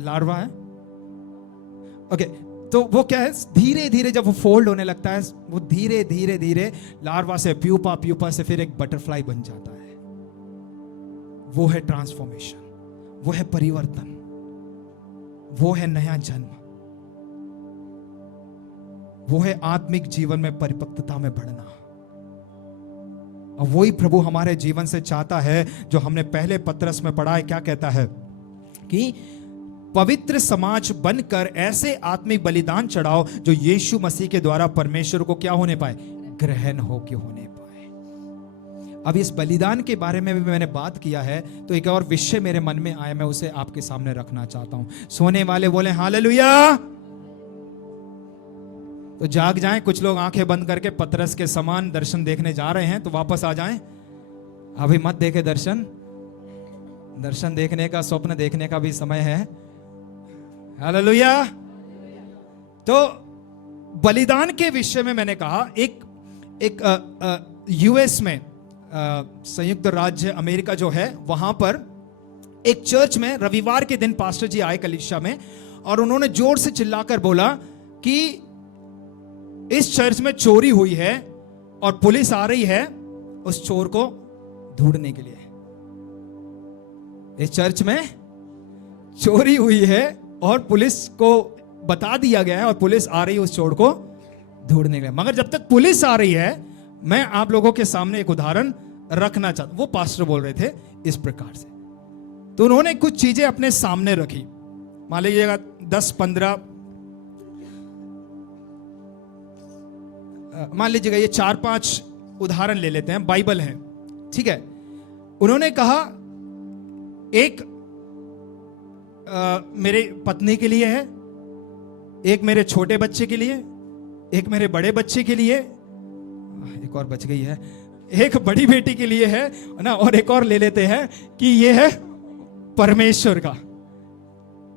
लार्वा है। ओके, तो वो क्या है? धीरे धीरे जब वो फोल्ड होने लगता है, वो धीरे धीरे धीरे लार्वा से प्यूपा, प्यूपा से फिर एक बटरफ्लाई बन जाता है। वो है ट्रांसफॉर्मेशन, वो है परिवर्तन, वो है नया जन्म, वो है आत्मिक जीवन में परिपक्वता में बढ़ना। और वही प्रभु हमारे जीवन से चाहता है, जो हमने पहले पत्रस में पढ़ा है। क्या कहता है? कि पवित्र समाज बनकर ऐसे आत्मिक बलिदान चढ़ाओ जो यीशु मसीह के द्वारा परमेश्वर को क्या होने पाए? ग्रहण होके होने पाए। अब इस बलिदान के बारे में भी मैंने बात किया है, तो एक और विषय मेरे मन में आया, मैं उसे आपके सामने रखना चाहता हूं। सोने वाले बोले हालेलुया। तो जाग जाएं। कुछ लोग आंखें बंद करके पतरस के समान दर्शन देखने जा रहे हैं, तो वापस आ जाएं। अभी मत देखे दर्शन देखने का, स्वप्न देखने का भी समय है। हालेलुया। तो बलिदान के विषय में मैंने कहा, एक यूएस में, संयुक्त राज्य अमेरिका जो है, वहां पर एक चर्च में रविवार के दिन पास्टर जी आए कलीसिया में, और उन्होंने जोर से चिल्लाकर बोला कि इस चर्च में चोरी हुई है और पुलिस आ रही है उस चोर को ढूंढने के लिए। इस चर्च में चोरी हुई है और पुलिस को बता दिया गया है, और पुलिस आ रही है उस चोर को ढूंढने के लिए। मगर जब तक पुलिस आ रही है, मैं आप लोगों के सामने एक उदाहरण रखना चाहता। वो पास्टर बोल रहे थे इस प्रकार से, तो उन्होंने कुछ चीजें अपने सामने रखी। मान लीजिएगा 10-15, मान लीजिएगा ये 4-5 उदाहरण ले लेते हैं, बाइबल है, ठीक है। उन्होंने कहा एक मेरे पत्नी के लिए है, एक मेरे छोटे बच्चे के लिए, एक मेरे बड़े बच्चे के लिए, एक और बच गई है, एक बड़ी बेटी के लिए है ना, और एक और ले लेते हैं कि ये है परमेश्वर का,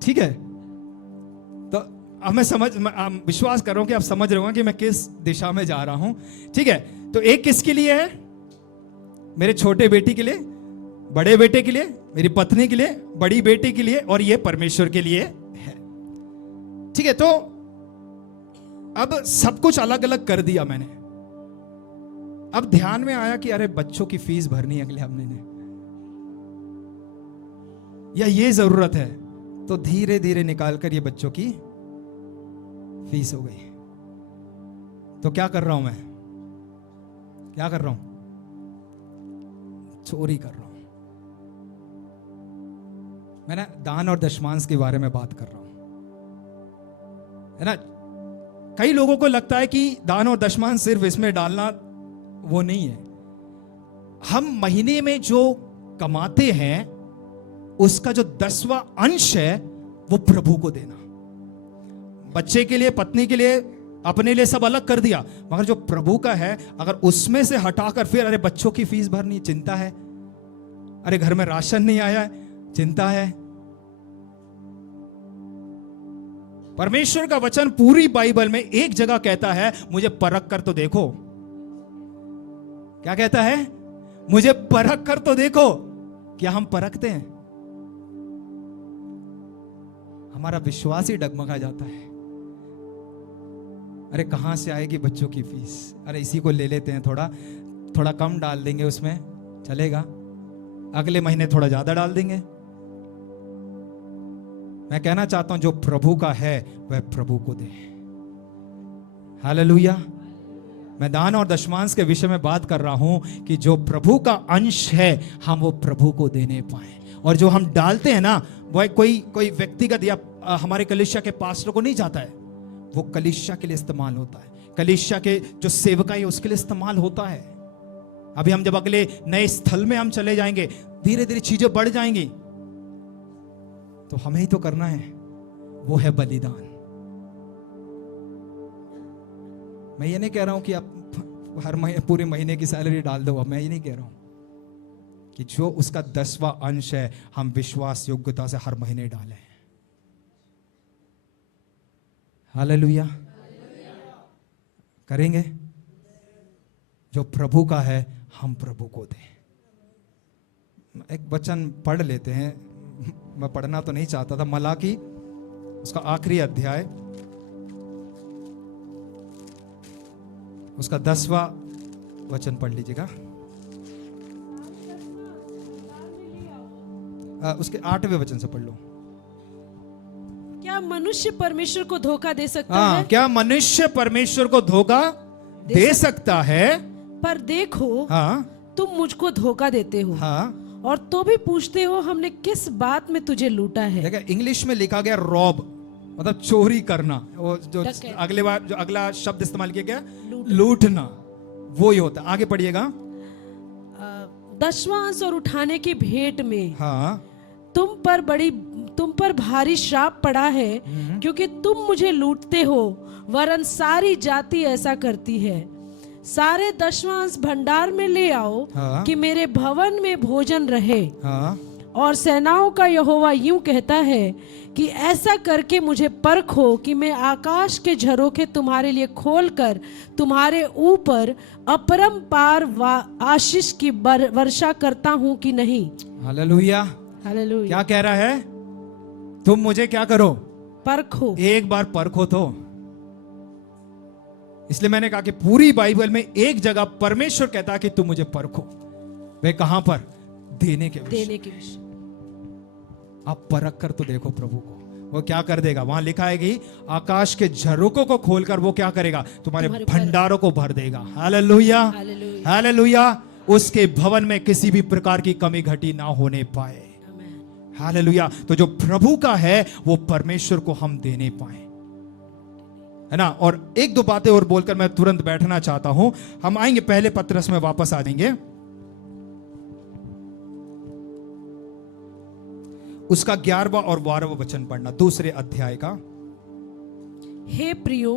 ठीक है। तो अब मैं विश्वास कर रहा हूं कि आप समझ रहे होंगे कि मैं किस दिशा में जा रहा हूं, ठीक है। तो एक किसके लिए है? मेरे छोटे बेटी के लिए, बड़े बेटे के लिए, मेरी पत्नी के लिए, बड़ी बेटी के लिए, और ये परमेश्वर के लिए है, ठीक है। तो अब सब कुछ अलग अलग कर दिया मैंने। अब ध्यान में आया कि अरे बच्चों की फीस भरनी है अगले महीने, या ये जरूरत है, तो धीरे धीरे निकाल कर ये बच्चों की फीस हो गई। तो क्या कर रहा हूं मैं? क्या कर रहा हूं? चोरी कर रहा हूं। मैं ना दान और दशमांश के बारे में बात कर रहा हूं, है ना। कई लोगों को लगता है कि दान और दशमांश सिर्फ इसमें डालना वो नहीं है। हम महीने में जो कमाते हैं उसका जो 10वां अंश है वो प्रभु को देना। बच्चे के लिए, पत्नी के लिए, अपने लिए सब अलग कर दिया, मगर जो प्रभु का है अगर उसमें से हटाकर फिर अरे बच्चों की फीस भरनी, चिंता है, अरे घर में राशन नहीं आया, चिंता है। परमेश्वर का वचन पूरी बाइबल में एक जगह कहता है मुझे परख कर तो देखो। क्या कहता है? मुझे परख कर तो देखो। क्या हम परखते हैं? हमारा विश्वास ही डगमगा जाता है। अरे कहां से आएगी बच्चों की फीस? अरे इसी को ले लेते हैं, थोड़ा थोड़ा कम डाल देंगे, उसमें चलेगा, अगले महीने थोड़ा ज्यादा डाल देंगे। मैं कहना चाहता हूं जो प्रभु का है वह प्रभु को दे। हालेलुया। मैं दान और दशमांश के विषय में बात कर रहा हूं कि जो प्रभु का अंश है हम वो प्रभु को देने पाए। और जो हम डालते हैं ना वह कोई व्यक्तिगत या हमारे कलीसिया के पास्टर को नहीं जाता है, वो कलीसिया के लिए इस्तेमाल होता है, कलीसिया के जो सेवका है उसके लिए इस्तेमाल होता है। अभी हम जब अगले नए स्थल में हम चले जाएंगे, धीरे धीरे चीजें बढ़ जाएंगी, तो हमें ही तो करना है, वो है बलिदान। मैं ये नहीं कह रहा हूं कि आप हर महीने पूरे महीने की सैलरी डाल दो, मैं ये नहीं कह रहा हूं कि जो उसका 10वां अंश है हम विश्वास योग्यता से हर महीने डालें। हालेलुया। करेंगे? जो प्रभु का है हम प्रभु को दें। एक वचन पढ़ लेते हैं, मैं पढ़ना तो नहीं चाहता था, मलाकी उसका आखिरी अध्याय, उसका 10वां वचन पढ़ लीजिएगा। उसके 8वें वचन से पढ़ लो। क्या मनुष्य परमेश्वर को धोखा दे सकता है? क्या मनुष्य परमेश्वर को धोखा दे सकता है? पर देखो, हाँ, तुम मुझको धोखा देते हो, हाँ, और तो भी पूछते हो हमने किस बात में तुझे लूटा है। देखिए इंग्लिश में लिखा गया रॉब, मतलब चोरी करना। वो जो डकैत। अगले बार जो अगला शब्द इस्तेमाल किया गया लूटना, वो ही होता है। आगे पढ़िएगा। 10वां अंश और उठाने की भेंट में हाँ, तुम पर भारी श्राप पड़ा है, क्योंकि तुम मुझे लूटते हो, वरन सारी जाति ऐसा करती है। सारे 10वां अंश भंडार में ले आओ, हाँ, कि मेरे भवन में भोजन रहे। हाँ, और सेनाओं का यहोवा यूं कहता है कि ऐसा करके मुझे परखो कि मैं आकाश के झरोखे तुम्हारे लिए खोलकर तुम्हारे ऊपर अपरंपार आशीष की वर्षा करता हूं कि नहीं। हालेलुया। हालेलुया। क्या कह रहा है? तुम मुझे क्या करो? परखो। एक बार परखो तो। इसलिए मैंने कहा कि पूरी बाइबल में एक जगह परमेश्वर कहता है कि तुम मुझे परखो। वे कहां पर? देने के विषय। आप परख कर तो देखो प्रभु को, वो क्या कर देगा। वहां लिखा है कि आकाश के झरोकों को खोलकर वो क्या करेगा? तुम्हारे भंडारों को भर देगा। Hallelujah, hallelujah. उसके भवन में किसी भी प्रकार की कमी घटी ना होने पाए। हालेलुया। तो जो प्रभु का है वो परमेश्वर को हम देने पाए, है ना। और एक दो बातें और बोलकर मैं तुरंत बैठना चाहता हूं। हम आएंगे पहले पत्रस में वापस आ जाएंगे, उसका 11वां और 12वां वचन पढ़ना, दूसरे अध्याय का। हे प्रियो,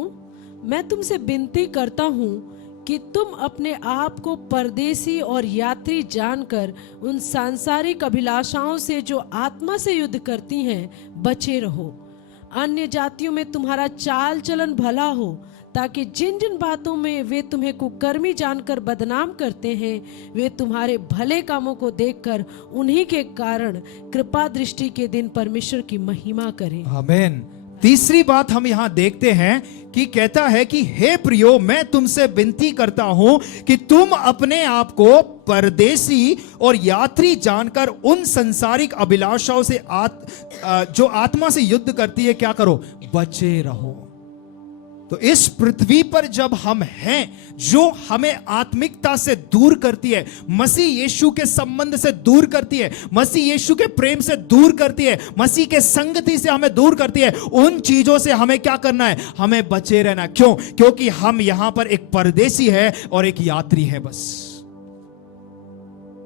मैं तुमसे विनती करता हूं कि तुम अपने आप को परदेसी और यात्री जानकर उन सांसारिक अभिलाषाओं से जो आत्मा से युद्ध करती हैं बचे रहो। अन्य जातियों में तुम्हारा चाल चलन भला हो, ताकि जिन जिन बातों में वे तुम्हें कुकर्मी जानकर बदनाम करते हैं, वे तुम्हारे भले कामों को देखकर उन्हीं के कारण कृपा दृष्टि के दिन परमेश्वर की महिमा करें। आमीन। तीसरी बात हम यहां देखते हैं कि कहता है कि हे प्रियो, मैं तुमसे विनती करता हूं कि तुम अपने आप को परदेसी और यात्री जानकर उन सांसारिक अभिलाषाओं से जो आत्मा से युद्ध करती है, क्या करो, बचे रहो। तो इस पृथ्वी पर जब हम हैं, जो हमें आत्मिकता से दूर करती है, मसीह यीशु के संबंध से दूर करती है, मसीह यीशु के प्रेम से दूर करती है, मसीह के संगति से हमें दूर करती है, उन चीजों से हमें क्या करना है, हमें बचे रहना। क्यों? क्योंकि हम यहां पर एक परदेसी है और एक यात्री है बस।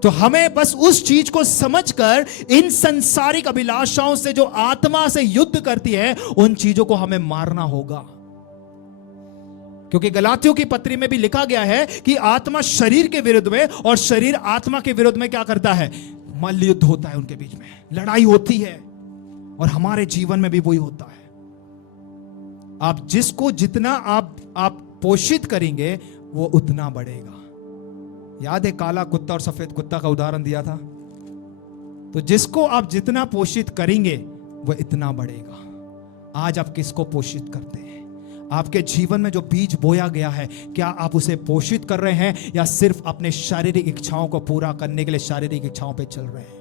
तो हमें बस उस चीज को समझकर इन संसारिक अभिलाषाओं से जो आत्मा से युद्ध करती है, उन चीजों को हमें मारना होगा। क्योंकि गलातियों की पत्री में भी लिखा गया है कि आत्मा शरीर के विरुद्ध में और शरीर आत्मा के विरुद्ध में क्या करता है, मल्ल युद्ध होता है, उनके बीच में लड़ाई होती है। और हमारे जीवन में भी वही होता है। आप जिसको जितना आप पोषित करेंगे, वो उतना बढ़ेगा। याद है काला कुत्ता और सफेद कुत्ता का उदाहरण दिया था। तो जिसको आप जितना पोषित करेंगे, वो इतना बढ़ेगा। आज आप किसको पोषित करते हैं? आपके जीवन में जो बीज बोया गया है, क्या आप उसे पोषित कर रहे हैं, या सिर्फ अपने शारीरिक इच्छाओं को पूरा करने के लिए शारीरिक इच्छाओं पे चल रहे हैं?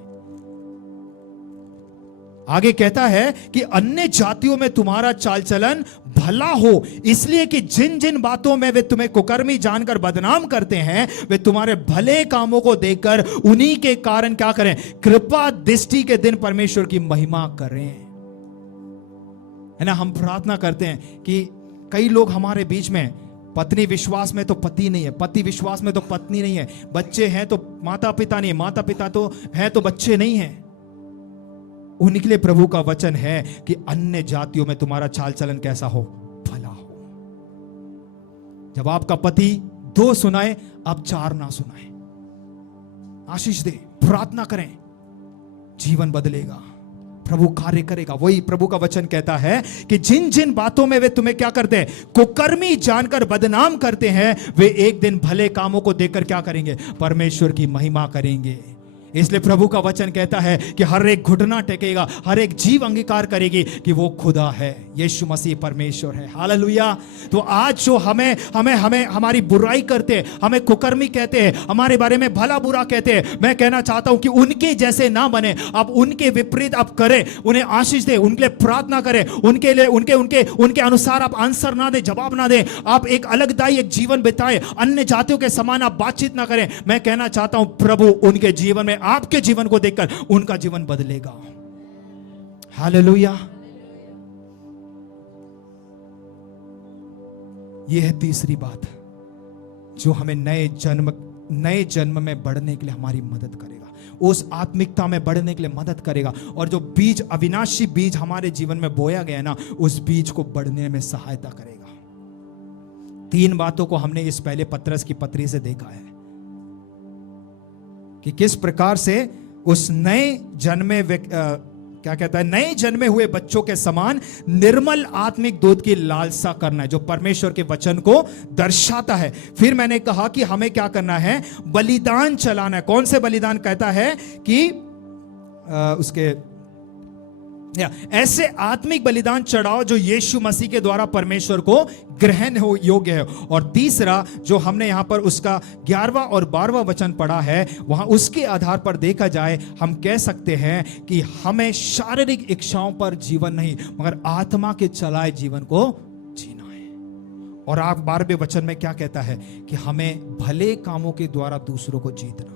आगे कहता है कि अन्य जातियों में तुम्हारा चाल चलन भला हो, इसलिए कि जिन जिन बातों में वे तुम्हें कुकर्मी जानकर बदनाम करते हैं, वे तुम्हारे भले कामों को देखकर उन्हीं के कारण क्या करें, कृपा दृष्टि के दिन परमेश्वर की महिमा करें। है ना, हम प्रार्थना करते हैं कि कई लोग हमारे बीच में, पत्नी विश्वास में तो पति नहीं है, पति विश्वास में तो पत्नी नहीं है, बच्चे हैं तो माता पिता नहीं है, माता पिता तो है तो बच्चे नहीं है। उनके लिए प्रभु का वचन है कि अन्य जातियों में तुम्हारा चाल चलन कैसा हो, भला हो। जब आपका पति 2 सुनाए, आप 4 ना सुनाए। आशीष दे, प्रार्थना करें, जीवन बदलेगा, प्रभु कार्य करेगा। वही प्रभु का वचन कहता है कि जिन जिन बातों में वे तुम्हें क्या करते हैं, कुकर्मी जानकर बदनाम करते हैं, वे एक दिन भले कामों को देखकर क्या करेंगे, परमेश्वर की महिमा करेंगे। इसलिए प्रभु का वचन कहता है कि हर एक घुटना टेकेगा, हर एक जीव अंगीकार करेगी कि वो खुदा है, यीशु मसीह परमेश्वर है। हालेलुया। तो आज जो हमें हमारी बुराई करते हैं, हमें कुकर्मी कहते हैं, हमारे बारे में भला बुरा कहते हैं, मैं कहना चाहता हूं कि उनके जैसे ना बने, आप उनके विपरीत आप करें, उन्हें आशीष दें, उनके लिए प्रार्थना करें, उनके लिए उनके अनुसार आप आंसर ना दें, जवाब ना दें, आप एक अलगदाई एक जीवन बिताएं, अन्य जातियों के समान आप बातचीत ना करें। मैं कहना चाहता हूं प्रभु उनके जीवन में, आपके जीवन को देखकर उनका जीवन बदलेगा। हालेलुया। यह है तीसरी बात जो हमें नए जन्म में बढ़ने के लिए हमारी मदद करेगा, उस आत्मिकता में बढ़ने के लिए मदद करेगा। और जो बीज, अविनाशी बीज हमारे जीवन में बोया गया ना, उस बीज को बढ़ने में सहायता करेगा। 3 बातों को हमने इस पहले पत्रस की पत्री से देखा है कि किस प्रकार से उस नए जन्मे हुए बच्चों के समान निर्मल आत्मिक दूध की लालसा करना है, जो परमेश्वर के वचन को दर्शाता है। फिर मैंने कहा कि हमें क्या करना है, बलिदान चलाना है। कौन से बलिदान? कहता है कि ऐसे आत्मिक बलिदान चढ़ाओ जो यीशु मसीह के द्वारा परमेश्वर को ग्रहण हो योग्य है। और तीसरा जो हमने यहां पर उसका 11वां और 12वां वचन पढ़ा है, वहां उसके आधार पर देखा जाए, हम कह सकते हैं कि हमें शारीरिक इच्छाओं पर जीवन नहीं, मगर आत्मा के चलाए जीवन को जीना है। और आप 12वें वचन में क्या कहता है कि हमें भले कामों के द्वारा दूसरों को जीतना।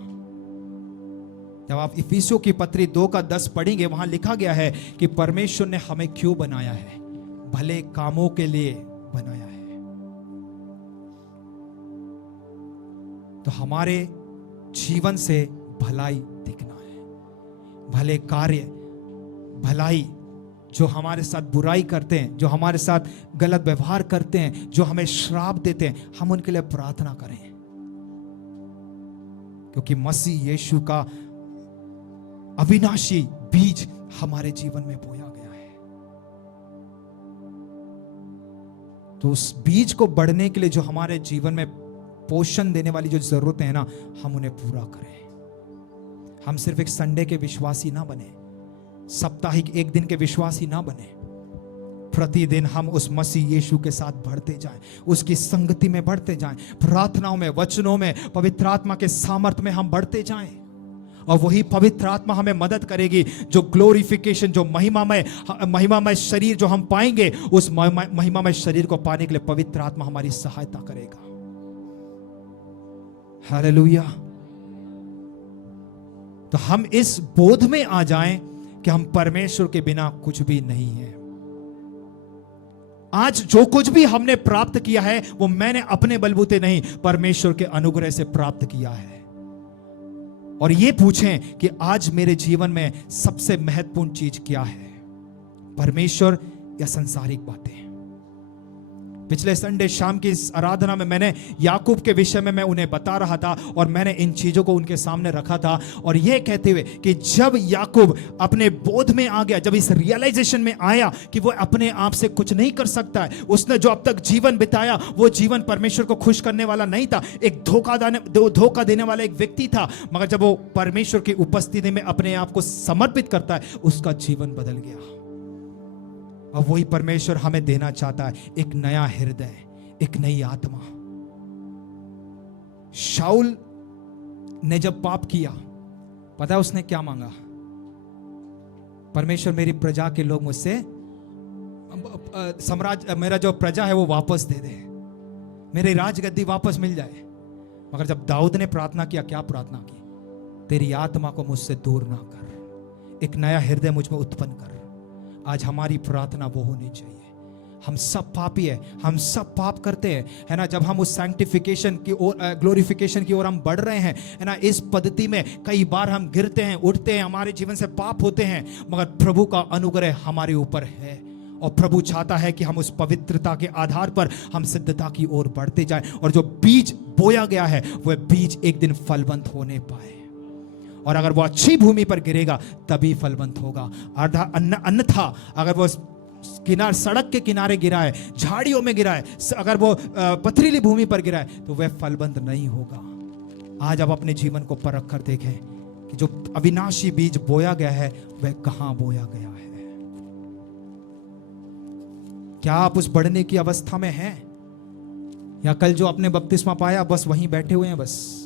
जब आप इफिसियों की पत्री 2:10 पढ़ेंगे, वहां लिखा गया है कि परमेश्वर ने हमें क्यों बनाया है, भले कामों के लिए बनाया है। तो हमारे जीवन से भलाई दिखना है, भले कार्य, भलाई, जो हमारे साथ बुराई करते हैं, जो हमारे साथ गलत व्यवहार करते हैं, जो हमें श्राप देते हैं, हम उनके लिए प्रार्थना करें, क्योंकि मसीह यीशु का अविनाशी बीज हमारे जीवन में बोया गया है। तो उस बीज को बढ़ने के लिए जो हमारे जीवन में पोषण देने वाली जो जरूरतें हैं ना, हम उन्हें पूरा करें। हम सिर्फ एक संडे के विश्वासी ना बने, साप्ताहिक एक दिन के विश्वासी ना बने, प्रतिदिन हम उस मसीह यीशु के साथ बढ़ते जाएं, उसकी संगति में बढ़ते जाएं, प्रार्थनाओं में, वचनों में, पवित्र आत्मा के सामर्थ्य में हम बढ़ते जाएं। और वही पवित्र आत्मा हमें मदद करेगी, जो ग्लोरिफिकेशन, जो महिमामय शरीर जो हम पाएंगे, उस महिमामय शरीर को पाने के लिए पवित्र आत्मा हमारी सहायता करेगा। हालेलुया। तो हम इस बोध में आ जाएं कि हम परमेश्वर के बिना कुछ भी नहीं है। आज जो कुछ भी हमने प्राप्त किया है वो मैंने अपने बलबूते नहीं, परमेश्वर के अनुग्रह से प्राप्त किया है। और ये पूछें कि आज मेरे जीवन में सबसे महत्वपूर्ण चीज क्या है, परमेश्वर या संसारिक बातें? पिछले संडे शाम की इस आराधना में मैंने याकूब के विषय में मैं उन्हें बता रहा था और मैंने इन चीजों को उनके सामने रखा था, और यह कहते हुए कि जब याकूब अपने बोध में आ गया, जब इस रियलाइजेशन में आया कि वो अपने आप से कुछ नहीं कर सकता है, उसने जो अब तक जीवन बिताया वो जीवन परमेश्वर को खुश करने वाला नहीं था, एक धोखा देने वाला एक व्यक्ति था, मगर जब वो परमेश्वर की उपस्थिति में अपने आप को समर्पित करता है, उसका जीवन बदल गया। और वही परमेश्वर हमें देना चाहता है, एक नया हृदय, एक नई आत्मा। शाऊल ने जब पाप किया, पता है उसने क्या मांगा? परमेश्वर मेरी प्रजा के लोग मुझसे साम्राज्य, मेरा जो प्रजा है वो वापस दे दे, मेरी राजगद्दी वापस मिल जाए। मगर जब दाऊद ने प्रार्थना किया, क्या प्रार्थना की? तेरी आत्मा को मुझसे दूर ना कर, एक नया हृदय मुझ में उत्पन्न कर। आज हमारी प्रार्थना वो होनी चाहिए। हम सब पापी है, हम सब पाप करते हैं, है ना। जब हम उस सैंक्टिफिकेशन की ओर, ग्लोरिफिकेशन की ओर हम बढ़ रहे हैं, है ना, इस पद्धति में कई बार हम गिरते हैं, उठते हैं, हमारे जीवन से पाप होते हैं, मगर प्रभु का अनुग्रह हमारे ऊपर है और प्रभु चाहता है कि हम उस पवित्रता के आधार पर हम सिद्धता की ओर बढ़ते जाएं, और जो बीज बोया गया है वह बीज एक दिन फलवंत होने पाए। और अगर वो अच्छी भूमि पर गिरेगा तभी फलवंत होगा, अन्यथा अगर वो सड़क के किनारे गिरा है, झाड़ियों में गिरा है, अगर वो पथरीली भूमि पर गिरा है, तो वह फलवंत नहीं होगा। आज आप अपने जीवन को परख कर देखें कि जो अविनाशी बीज बोया गया है वह कहां बोया गया है। क्या आप उस बढ़ने की अवस्था में हैं, या कल जो आपने बपतिस्मा पाया बस वहीं बैठे हुए हैं? बस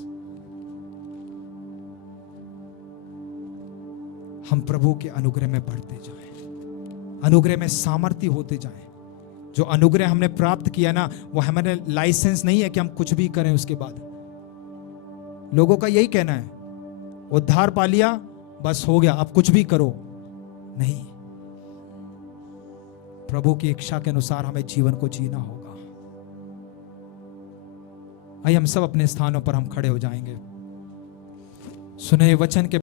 हम प्रभु के अनुग्रह में बढ़ते जाएं, अनुग्रह में सामर्थ्य होते जाएं। जो अनुग्रह हमने प्राप्त किया ना, वो हमारे लाइसेंस नहीं है कि हम कुछ भी करें उसके बाद। लोगों का यही कहना है, उद्धार पा लिया बस हो गया, अब कुछ भी करो। नहीं, प्रभु की इच्छा के अनुसार हमें जीवन को जीना होगा। आइए हम सब अपने स्थानों पर हम खड़े हो जाएंगे। सुने वचन के